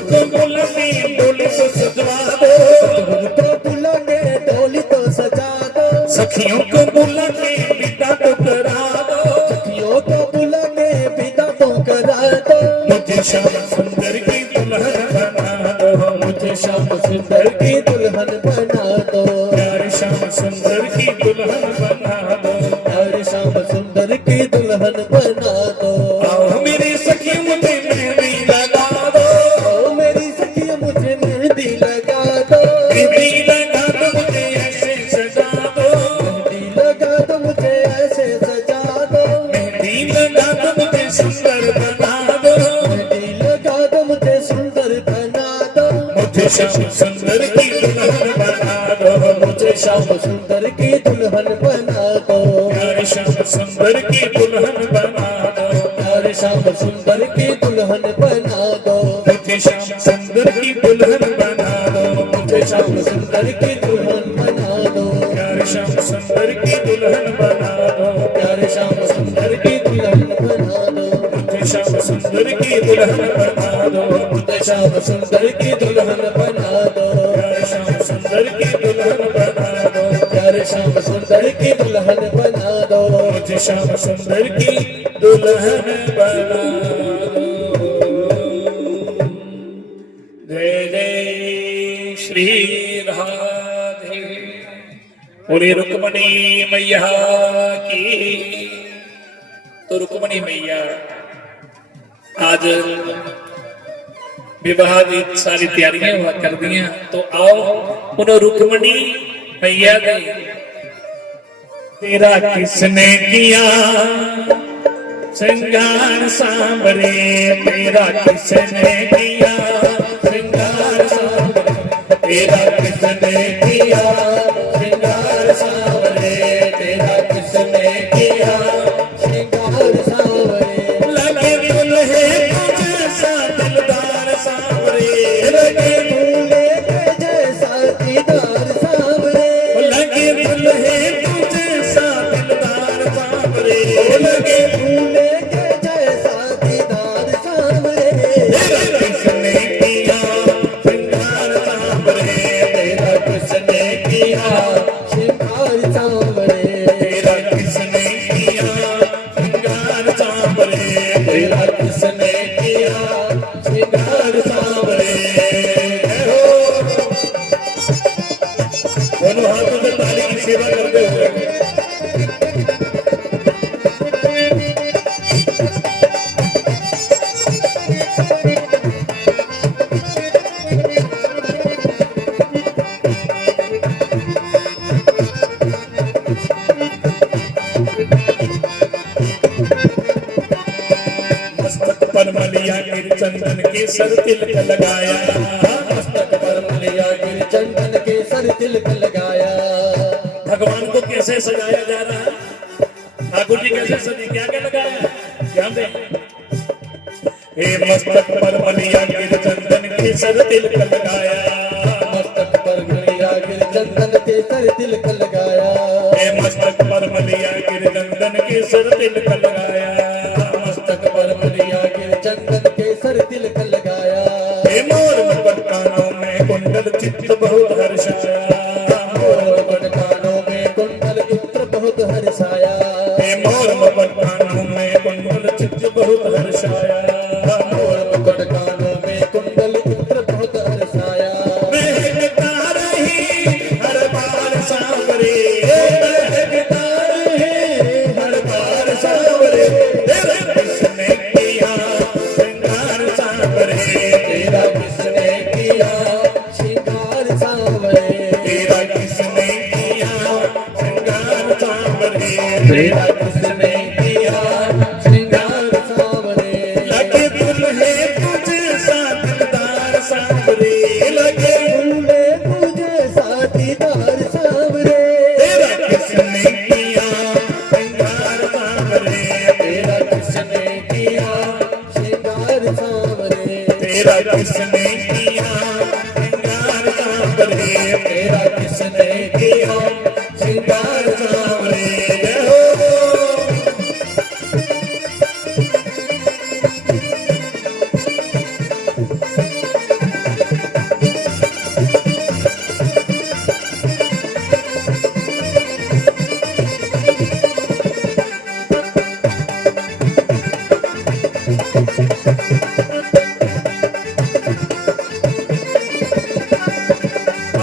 को बोला के डोली को सजवा दो, सतगुरु को बुला के डोली तो सजा दो, सखियों को बुला के विदा तो करा दो, सखियों को बुला के विदा तो करा दो। मुझे श्याम सुंदर की दुल्हन बना दो, मुझे श्याम सुंदर की दुल्हन बना दो, प्यारे श्याम सुंदर की दुल्हन बना दो, प्यारे श्याम सुंदर की दुल्हन बना दो। आओ मेरी सखी मुझे मेहंदी लगा दो, ओ मेरी सखी मुझे मेहंदी लगा दो, मेहंदी लगा दो मुझे ऐसे सजा दो, मेहंदी लगा दो मुझे ऐसे सजा दो, मेहंदी लगा दो मुझे सुंदर बना दो, मेहंदी लगा दो मुझे सुंदर बना दो। मुझे श्याम सुंदर की दुल्हन बना दो, मुझे श्याम सुंदर की दुल्हन बना दो, प्यारे श्याम सुंदर की दुल्हन बना दो, प्यारे श्याम सुंदर की दुल्हन बना दो, मुझे श्याम सुंदर की दुल्हन बना दो, मुझे श्याम सुंदर की दुल्हन बना दो, प्यारे श्याम सुंदर की दुल्हन बना दो, प्यारे श्याम सुंदर की दुल्हन बना दो, मुझे श्याम सुंदर की दुल्हन बना दो, मुझे श्याम सुंदर की दुल्हन बना दो, प्यारे श्याम सुंदर की दुल्हन बना दो, प्यारे श्याम सुंदर की दुल्हन बना दो, मुझे श्याम सुंदर की दुल्हन बना दो। जय जय श्री राधे, बोले रुक्मणी मैया की। तो रुक्मणी मैया आज विवाह की सारी तैयारियां हुआ कर दी, तो आओ उन रुक्मणी मैया गई। तेरा किसने किया श्रृंगार सांवरे, तेरा किसने किया श्रृंगार सांवरे, तेरा किसने किया श्रृंगार सांवरे, तेरा किसने किया श्रृंगार सांवरे। लगे दुल्हे जैसा दिलदार सांवरे, लगे दूल्हे के जैसा दीदार सांवरे, लगे दुल्हे जैसा दिलदार सांवरे, लगे दूल्हे के जैसा दीदार सांवरे। तेरा किसने किया श्रृंगार सांवरे, तेरा किसने किया श्रृंगार सांवरे, तेरा किसने किया श्रृंगार सांवरे, तेरा किसने किया श्रृंगार सांवरे। दोनों हाथों से ताली की सेवा करते हुए चंदन के सर तिलक लगाया, मस्तक पर मलिया गिर चंदन के सर तिलक लगाया। भगवान को कैसे सजाया जा रहा है, ठाकुर जी कैसे सजे, क्या क्या लगाया ध्यान दें। हे मस्तक पर मलिया गिर चंदन के सर तिलक लगाया, मस्तक पर मलिया गिर चंदन के सर तिलक लगाया। हे मस्तक पर मलिया गिर चंदन के सर तिलक लगाया, मस्तक पर मलिया गिर चंदन के सर तिलक लगाया। हे मोर मुकुट कानों में कुंडल चित्त बहुत हर्षाया, मोर मुकुट कानों में कुंडल चित्र बहुत हर्षाया। हे मोर मुकुट कानों में कुंडल चित्त बहुत हर्षाया, मोर मुकुट कानों में कुंडल चित्र बहुत हर्षाया। महकता रही हर बार सांवरे, महकता रहे हर बार सांवरे, तेरा किसने किया श्रृंगार सांवरे, तेरा किसने किया श्रृंगार सांवरे। तेरा किसने किया श्रृंगार सांवरे, तेरा किसने किया श्रृंगार सांवरे। लगे दुल्हे तुझे सा दिलदार सांवरे, लगे फूले तुझे साथीदार सांवरे। तेरा किसने किया श्रृंगार सांवरे, तेरा किसने किया श्रृंगार सांवरे। तेरा किसने किया श्रृंगार सांवरे, तेरा किसने किया श्रृंगार सांवरे। जय हो।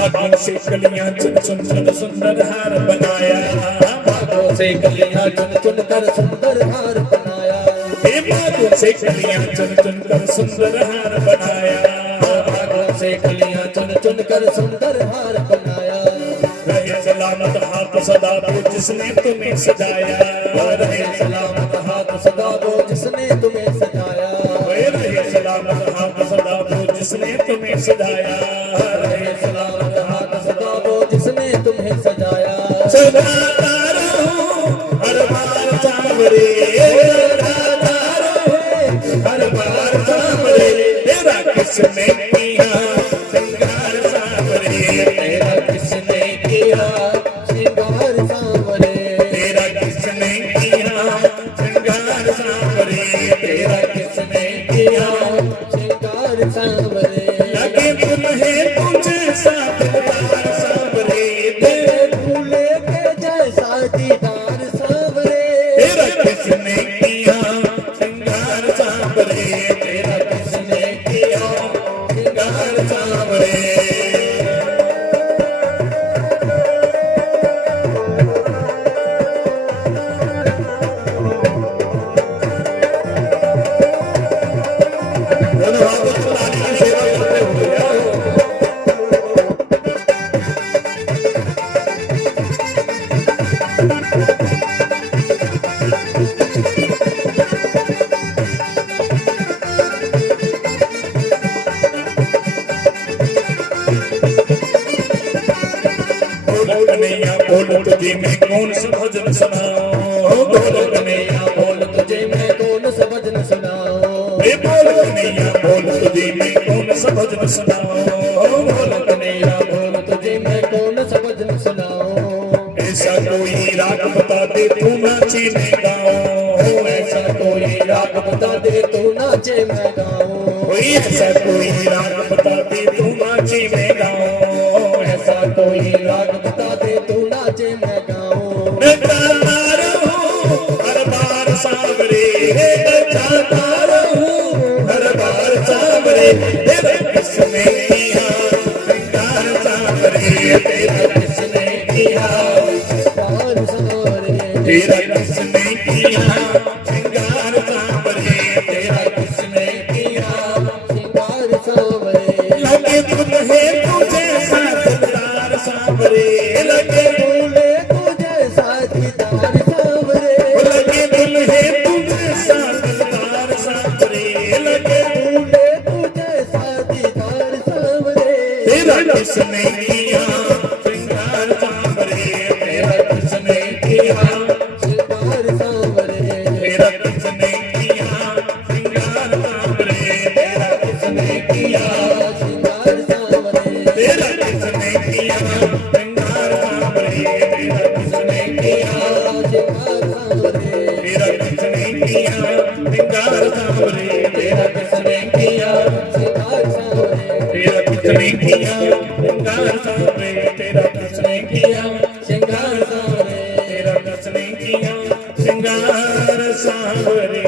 बागों से कलियां चुन चुन चुन सुंदर हार बनाया, बागों से कलियां चुन चुन कर सुंदर हार बनाया। हे बागों से कलियां चुन चुन कर सुंदर हार बनाया, बागों से कलियां चुन चुन कर सुंदर हार बनाया। रहे सलामत हाथ सदा वो जिसने तुम्हें सजाया, रहे सलामत हाथ सदा वो जिसने तुम्हें सजाया। रहे सलामत हाथ सदा वो जिसने तुम्हें सजाया, रहे सलामत हाथ सदा वो जिसने तुम्हें सजाया। सदाता रहूं हर बार सांवरे, सदाता रहूं हर बार सांवरे, तेरा किसने किया श्रृंगार सांवरे, तेरा किसने किया श्रृंगार सांवरे। तेरा किसने किया श्रृंगार सांवरे, तेरा किसने किया श्रृंगार सांवरे। लगे तुम्हें तुझे सा दिलदार सांवरे, तेरे फूले के जैसा दीदार सांवरे। तेरा किसने किया श्रृंगार सांवरे, तेरा किसने किया श्रृंगार सांवरे। धन्यवाद चलाने की सेवा करते हुए बोल कन्हैया बोल तुझे मैं कौन सा भजन सुनाऊं, बोल कन्हैया बोल तुझे मैं कौन सा भजन सुनाऊं। हे बोल कन्हैया बोल तुझे मैं कौन सा भजन सुनाऊं, बोल कन्हैया बोल तुझे मैं कौन सा भजन सुनाऊं। ऐसा कोई राग बता दे तू नाचे मैं गाऊं, ऐसा कोई राग बता दे तू नाचे मैं गाऊं। कोई ऐसा कोई राग बता दे तू नाचे मैं गाऊं, ऐसा कोई राग बता दे तू नाचे मैं गाऊं। मैं गाता रहूं हर बार सांवरे, मैं गाता रहूं हर बार सांवरे, तेरा किसने किया श्रृंगार सांवरे, तेरा किसने किया श्रृंगार सांवरे। तेरा किसने किया श्रृंगार सांवरे, तेरा किसने किया श्रृंगार सांवरे। लगे दुल्हे तुझे सा दिलदार सांवरे, लगे फूले तुझे साथीदार सांवरे। लगे दुल्हे तुझे सा दिलदार सांवरे, लगे फूले किसने किया श्रृंगार सांवरे, तेरा किसने किया श्रृंगार सांवरे, तेरा किसने किया श्रृंगार सांवरे, तेरा किसने किया श्रृंगार सांवरे, तेरा किसने किया श्रृंगार सांवरे, तेरा किसने किया, श्रृंगार सांवरे, तेरा किसने किया श्रृंगार सांवरे, तेरा किसने किया श्रृंगार सांवरे, तेरा किसने किया श्रृंगार सांवरे, तेरा किसने किया श्रृंगार सांवरे, तेरा किसने किया श्रृंगार सांवरे।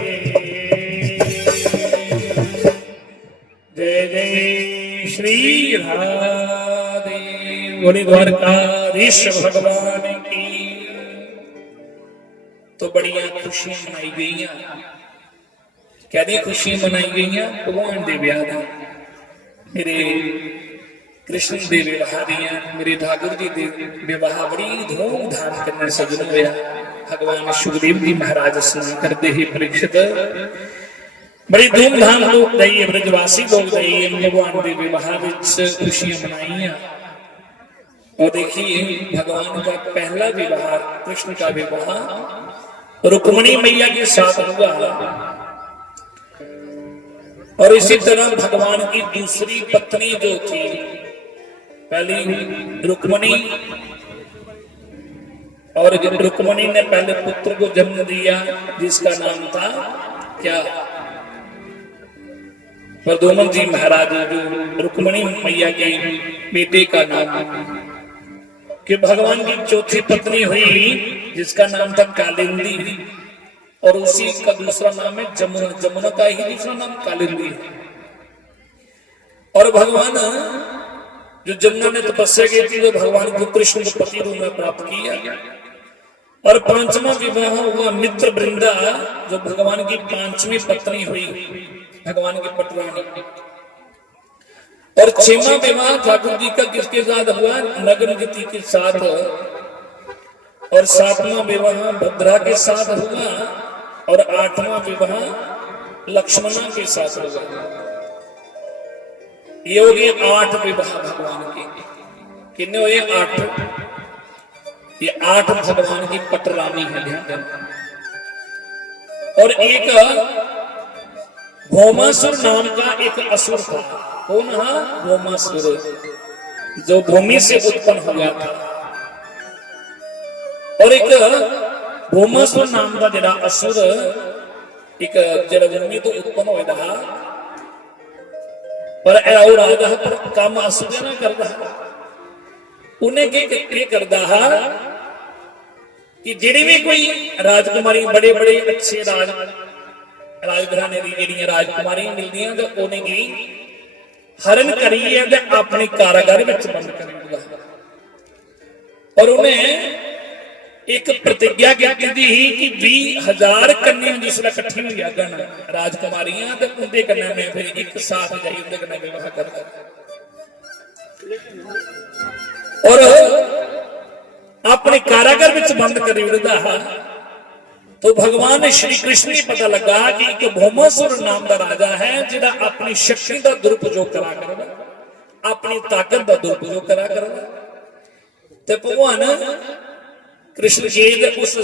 जय जय श्री राधे, बोले द्वारकाधीश भगवान की। तो बड़िया खुशियां मनाई गई, कहदी खुशियां मनाई गई भगवान के ब्याह दी, मेरे कृष्ण के विवाह दियां, मेरे ठाकुर जी के विवाह बड़ी धूमधाम करने सजन होया। भगवान सुखदेव जी महाराज स्नान करते ही परीक्षित बड़ी धूमधाम लोग गई, ब्रजवासी लोग गई, भगवान के विवाह खुशियां मनाई। और देखिए भगवान का पहला विवाह, कृष्ण का विवाह रुक्मिणी मैया के साथ हुआ, और इसी तरह भगवान की दूसरी पत्नी जो थी, पहली रुक्मिणी, और रुक्मिणी ने पहले पुत्र को जन्म दिया जिसका नाम था क्या, प्रद्युम्न जी महाराज, जो रुक्मिणी मैया के बेटे का नाम, कि भगवान की चौथी पत्नी हुई जिसका नाम था कालिंदी, और उसी का दूसरा नाम है जमुना, जमुना का ही दूसरा नाम कालिंदी है। और भगवान जो जमुना ने तपस्या की थी, जो भगवान को कृष्ण को पति रूप में प्राप्त किया। और पांचवा विवाह हुआ मित्र वृंदा, जो भगवान की पांचवी पत्नी हुई, भगवान की पटरानी। और छठवां विवाह ठाकुर जी का किसके साथ हुआ, नगनगति के साथ। और सातवां विवाह भद्रा के साथ हुआ, और आठवां विवाह लक्ष्मणा के साथ हुआ। ये हो गए 8 विवाह भगवान के। कितने हुए? 8। ये 8 भगवान की पटरानी है। और एक भौमासुर नाम का एक असुर था। कौन? भौमासुर, जो भूमि से उत्पन्न हुआ था। और एक भौमासुर नाम का जरा असुर, एक जरा भूमि तो उत्पन्न हुआ, पर राजा पर काम असुर ना करता। उन्हें के करता कि जेड़ी भी कोई राजकुमारी, बड़े बड़े अच्छे राजघराने दी राजकुमारियां मिलदियां, तो उन्हें की हरण करिए अपने कारागार में बंद कर दिया। और उन्हें एक प्रतिज्ञा की कि 20,000 कन्या जिसला इकट्ठी हुई गण राजकुमारियां, तो उनके कन्या में फिर एक साथ जाई उनके कन्या विवाह कर। और अपने कारागार में बंद कर दिया। तो भगवान श्री कृष्ण को पता लगा कि एक भौमासुर नाम का राजा है, जिहड़ा अपनी शक्ति का दुरुपयोग करा कर, अपनी ताकत का दुरुपयोग करा कर। तो भगवान कृष्ण गेंद उस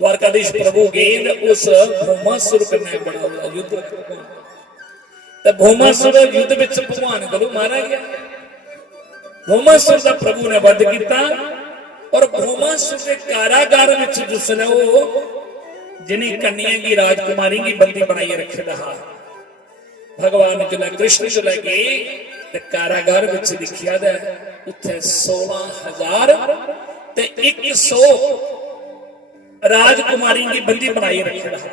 द्वारकाधीश प्रभु गेंद उस भौमासुर कन्या बड़ा युद्ध। तो भौमासुर युद्ध में भगवान को मारा गया। भौमासुर का प्रभु ने वध किया। और भौमासुर के कारागार में जिसने वो जिन्हें कन्या की राजकुमारी की बंदी बनाई रखे रहा, भगवान जो कृष्ण जो लगे कारागार में लिखिया उत्थे 16,100 राजकुमारी की बंदी बनाई रखे रहा।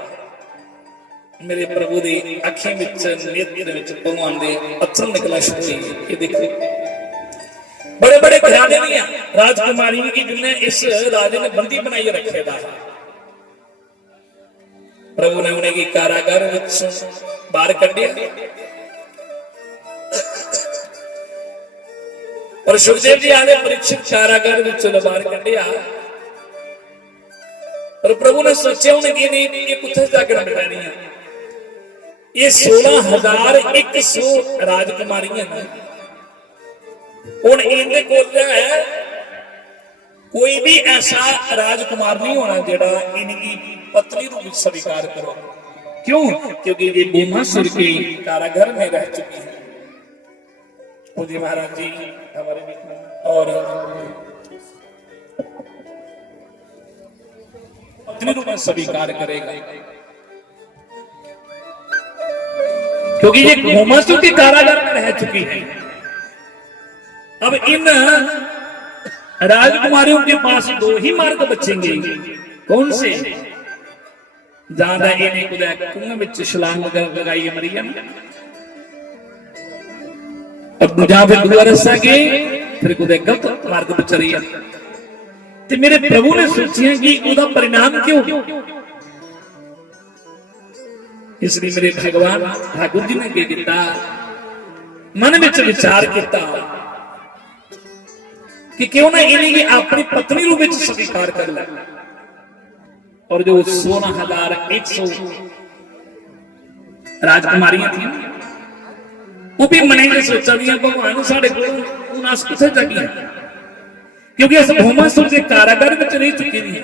मेरे प्रभु की अखी भगवान के अथर निकला शुरू हुई। ये देखो बड़े बड़े घराने दियां राजकुमारियों की जिन्हें इस राजे ने बंदी बनाई रखे था। प्रभु ने उन्हें की कारागार बाहर कढ़िया। और सुखदेव जी आले परीक्षित कारागार बाहर कढ़िया। और प्रभु ने सोचा उन्हें कि नहीं ये कुत्थे जाकर बिठानी है। ये 16,100 राजकुमारियां हुण इहदे कोल है कोई भी ऐसा राजकुमार नहीं होना जेड़ा इनकी पत्नी को स्वीकार करो। क्यों? क्योंकि ये भौमासुर के कारागार में रह चुकी है। जी महाराज जी हमारे बीच में और पत्नी को स्वीकार करेगा, क्योंकि ये भौमासुर के कारागार में रह चुकी है। अब इन राजकुमारियों के पास दो ही मार्ग बचेंगे। कौन से? ज्यादा इन्हें कुएं में छलांग लगाई मरी है, अब जहां फिर दोबारा सके फिर कुछ गलत मार्ग पर चली है। तो मेरे प्रभु ने सोचिया कि उसका परिणाम क्यों? इसलिए मेरे भगवान ठाकुर जी ने किया मन में विचार किया कि क्यों ना इन्हें अपनी पत्नी रूप में स्वीकार कर ले। और जो 16,100 राजकुमारियां थी वो भी मने में सोचा दिया भगवान साढ़े को नास किथे जागी, क्योंकि इस भौमासुर के कारागार में रह चुकी है।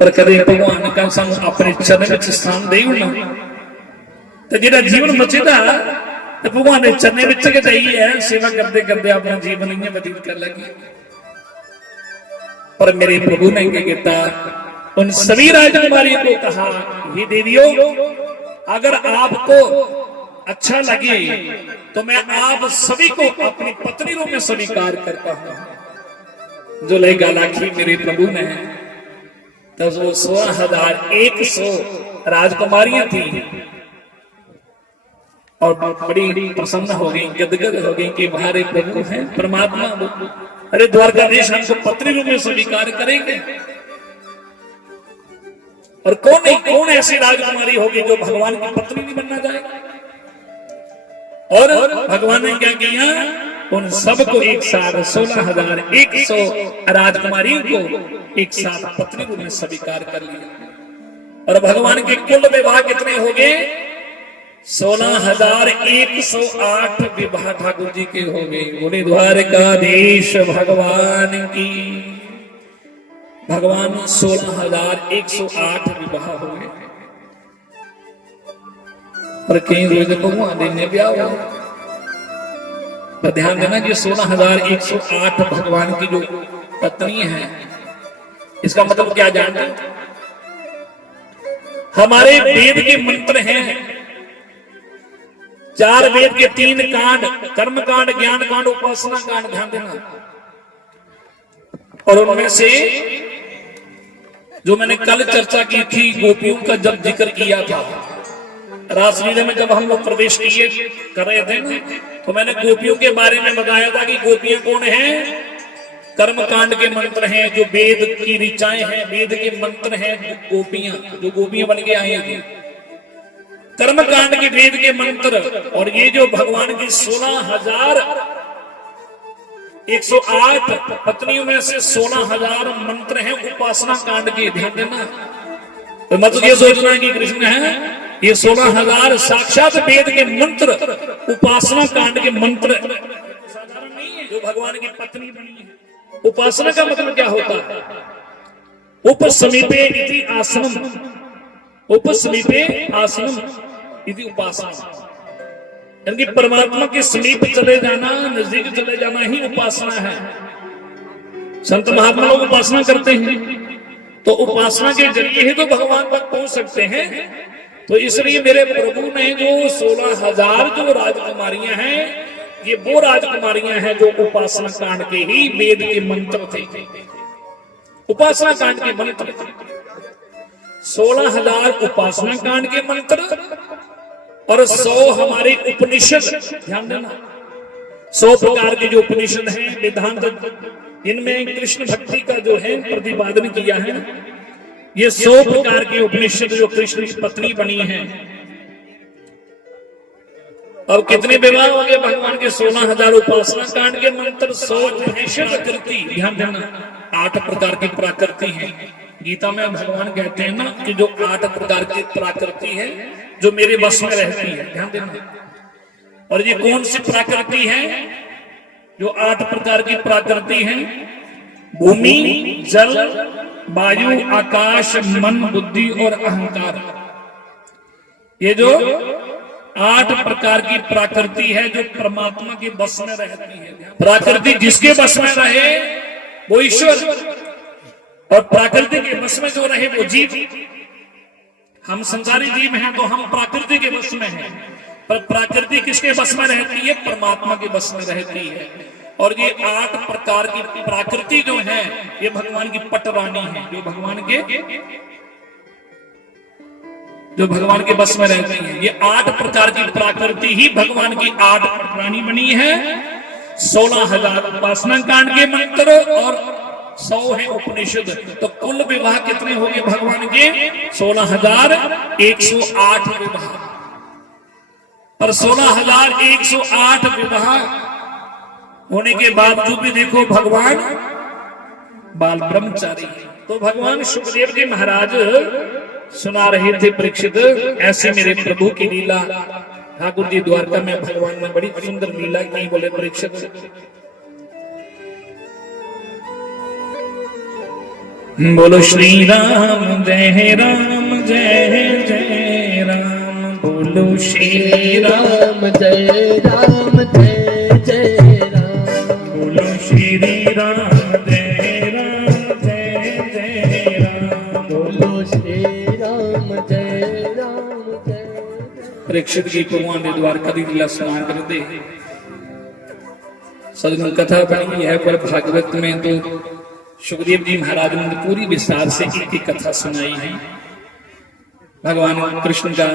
पर कदे भगवान का सानू अपने चरण में स्थान दे होना तो जेड़ा जीवन बचेगा तो भगवान ने चरने में गई है। सेवा करते करते अपना जीवन इन्हें व्यतीत कर लगी। पर मेरे प्रभु ने क्या किया? उन सभी राजकुमारियों को कहा, ये देवियों अगर आपको अच्छा लगे तो मैं आप सभी को अपनी पत्नी रूप में स्वीकार करता हूं। जो ले गालाखी मेरे प्रभु ने तो वो 16,100 राजकुमारियां थी और बड़ी प्रसन्न हो गई, गदगद हो गई कि हमारे प्रभु हैं परमात्मा। अरे द्वारकाधीश हमको पत्नी रूप में स्वीकार करेंगे। और कौन ऐसी राजकुमारी होगी जो भगवान की पत्नी नहीं बनना चाहेगा? और भगवान ने क्या किया? उन सबको एक साथ 16,100 राजकुमारियों को एक साथ पत्नी रूप में स्वीकार कर लिया। और भगवान के कुल विवाह कितने हो गए? 16,108 विवाह ठाकुर जी के हो गए। बोले द्वारकाधीश भगवान की। भगवान 16,108 विवाह हो गए। पर कई रोज भगवान ने ब्याह हुआ। पर ध्यान देना कि 16,108 भगवान की जो पत्नी है, इसका मतलब क्या जानते हैं? हमारे वेद के मंत्र हैं, 4 वेद के 3 कांड, कर्म कांड, ज्ञान कांड, उपासना कांड। ध्यान देना। और उनमें से जो मैंने कल चर्चा की थी, गोपियों का जब जिक्र किया था रासलीला में, जब हम लोग प्रवेश किए कर रहे थे ना, तो मैंने गोपियों के बारे में बताया था कि गोपियां कौन हैं? कर्म कांड के मंत्र हैं, जो वेद की ऋचाएं हैं, वेद के मंत्र हैं। गोपियां जो गोपियां बन के आई थी, कर्म कांड के वेद के मंत्र। और ये जो भगवान की 16,108 पत्नियों में से 16,000 मंत्र हैं उपासना कांड के। ध्यान देना। तो मतलब ये सोचना कि कृष्ण है, ये 16,000 साक्षात वेद के मंत्र, उपासना कांड के मंत्र साधारण नहीं है, जो भगवान की पत्नी बनी है। उपासना का मतलब क्या होता है? उपसमीपे इति आसनम, उपसमीपे आसनम इति उपासना। यानी परमात्मा के समीप चले जाना, नजदीक चले जाना ही उपासना है। संत महात्मा लोग उपासना करते हैं, तो उपासना के जरिए ही तो भगवान तक पहुंच सकते हैं। तो इसलिए मेरे प्रभु ने जो 16,000 जो राजकुमारियां हैं, ये वो राजकुमारियां हैं जो उपासना कांड के ही वेद के मंत्र थे। उपासना कांड के मंत्र 16,000 उपासना कांड के मंत्र और 100 हमारे उपनिषद। ध्यान देना, 100 प्रकार के जो उपनिषद हैं, वेदांत, इनमें कृष्ण भक्ति का जो है प्रतिपादन किया है। ये 100 प्रकार के उपनिषद जो कृष्ण की पत्नी बनी हैं। अब कितने विवाह हो गए भगवान के? 16,000 उपासना कांड के मंत्र, 100 प्रकृति। ध्यान देना, 8 प्रकार की प्रकृति है। गीता में भगवान कहते हैं ना कि जो 8 प्रकार की प्रकृति है जो मेरे बस में रहती है। ध्यान देना, और ये कौन सी प्राकृति है? जो 8 प्रकार की प्राकृति है, भूमि, जल, वायु, आकाश, मन, बुद्धि और अहंकार। ये जो 8 प्रकार की प्राकृति है जो परमात्मा के बस में रहती है। प्राकृति जिसके बस में रहे वो ईश्वर, और प्राकृति के बस में जो रहे वो जीव। हम संसारी जीव हैं तो हम प्राकृति के बस में हैं, पर प्राकृति किसके बस में रहती है? परमात्मा के बस में रहती है। और ये 8 प्रकार की प्राकृति जो है ये भगवान की पटरानी है, जो भगवान के बस में रहती है। ये 8 प्रकार की प्राकृति ही भगवान की 8 पटरानी बनी है। 16,000 उपासना कांड के मंत्र और 100 है उपनिषद। तो कुल विवाह कितने हो गए भगवान के? 16,108 विवाह। पर 16,108 विवाह होने के बावजूद भी देखो भगवान बाल ब्रह्मचारी है। तो भगवान सुखदेव जी महाराज सुना रहे थे, परीक्षित ऐसे मेरे प्रभु की लीला। ठाकुर जी द्वारका में भगवान ने बड़ी सुंदर लीला की। बोले परीक्षित, बोलो श्री राम जय राम जय जय राम, बोलो श्री राम जय राम जय जय राम, बोलो श्री राम जय राम जय जय राम, बोलो श्री राम जय राम जय। परीक्षित की भगवान ने द्वारका दी लीला स्नान कर दे। सदगुरु कथा पढ़ी है, पर भागवत में तो सुखदेव जी महाराज ने पूरी विस्तार से एक कथा सुनाई है। भगवान कृष्ण का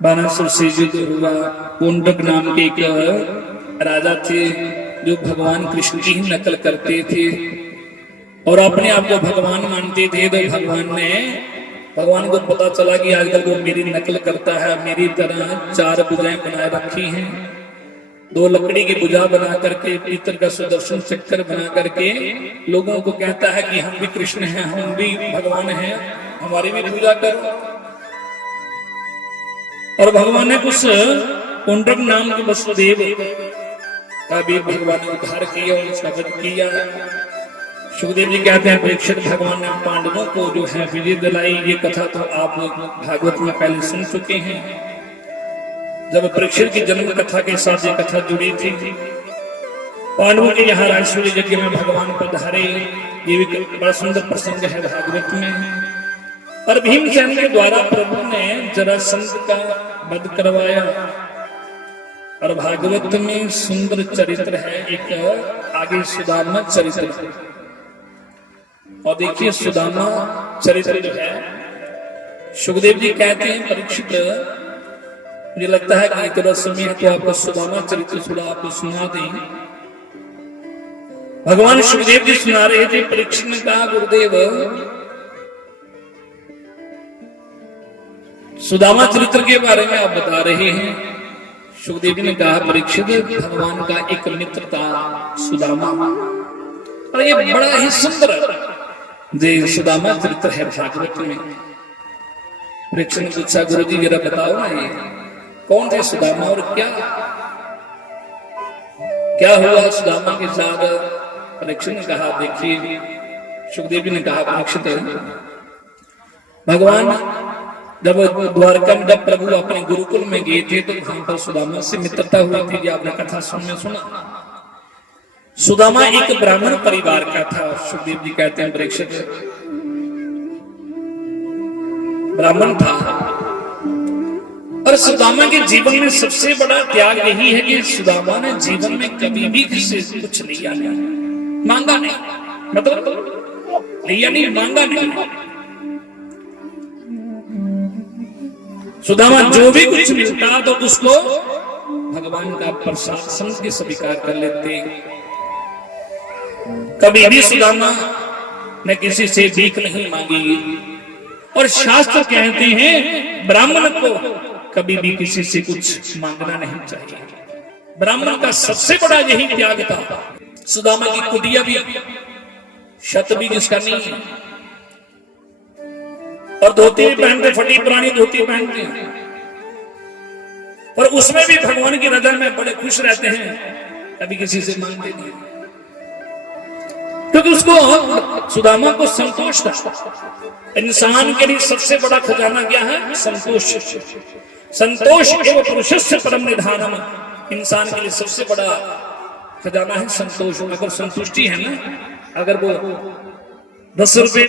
बानासुर से युद्ध हुआ। पुंडक नाम के एक राजा थे जो भगवान कृष्ण की ही नकल करते थे और अपने आप को भगवान मानते थे। तो भगवान को पता चला कि आजकल वो मेरी नकल करता है। मेरी तरह 4 भुजाएं बनाए रखी हैं, 2 लकड़ी की भुजा बना करके, पीतल का सुदर्शन चक्कर बना करके लोगों को कहता है कि हम भी कृष्ण हैं, हम भी भगवान हैं, हमारी भी पूजा करो। और भगवान ने उस पुंडक नाम के वसुदेव का भी भगवान ने उद्धार किया और उसका वध किया। सुखदेव जी कहते हैं, परीक्षित भगवान ने पांडवों को जो है विजय दिलाई। ये कथा तो आप भागवत में पहले सुन चुके हैं। जब परीक्षित की जन्म कथा के साथ ये कथा जुड़ी थी, पांडवों के यहाँ राजसूय यज्ञ में भगवान पधारे। ये भी बड़ा सुंदर प्रसंग है भागवत में। और भीमसेन के द्वारा प्रभु ने जरासंध का वध करवाया। और भागवत में सुंदर चरित्र है एक, आगे सुदामा चरित्र। और देखिए सुदामा चरित्र जो है, सुखदेव जी कहते हैं, परीक्षित मुझे लगता है कि इतना समय है तो आपको सुदामा चरित्र थोड़ा आपको सुना दें। भगवान सुखदेव जी सुना रहे थे। परीक्षित ने कहा, गुरुदेव सुदामा चरित्र के बारे में आप बता रहे हैं। सुखदेव जी ने कहा, परीक्षित भगवान का एक मित्र था सुदामा, और ये बड़ा ही सुंदर जो सुदामा चरित्र है भागवत में। परीक्षित ने पूछा, गुरु जी जरा बताओ ना ये कौन थे सुदामा और क्या हुआ सुदामा के साथ? परीक्षित ने कहा, देखिए, सुखदेव जी ने कहा, परीक्षित भगवान जब द्वारका में जब प्रभु अपने गुरुकुल में गए थे तो वहां पर सुदामा से मित्रता हुई थी। आपने कथा सुना। सुदामा एक ब्राह्मण परिवार का था। सुखदेव जी कहते हैं, परीक्षित ब्राह्मण था। और सुदामा के जीवन में सबसे बड़ा त्याग यही है कि सुदामा ने जीवन में कभी भी किसी से कुछ लिया नहीं, मांगा नहीं, मतलब लिया नहीं, मांगा नहीं। सुदामा जो भी कुछ मिलता तो उसको भगवान का प्रसाद समझ के स्वीकार कर लेते। कभी भी सुदामा ने किसी से भीख नहीं मांगी। और शास्त्र कहते हैं ब्राह्मण को कभी भी किसी से कुछ मांगना नहीं चाहिए। ब्राह्मण का सबसे बड़ा यही त्याग था। सुदामा की कुटिया भी शत भी जिसका नहीं है, और धोती पहनते, फटी पुरानी धोती पहनते। पर उसमें भी भगवान की रजा में बड़े खुश रहते हैं, कभी किसी से मांगते नहीं, क्योंकि उसको सुदामा को संतोष था। इंसान के लिए सबसे बड़ा खजाना क्या है? संतोष। संतोष एवं पुरुषस्य परम निधानम। इंसान के लिए सबसे बड़ा खजाना है संतोष। अगर संतुष्टि है ना, अगर वो 10 रुपए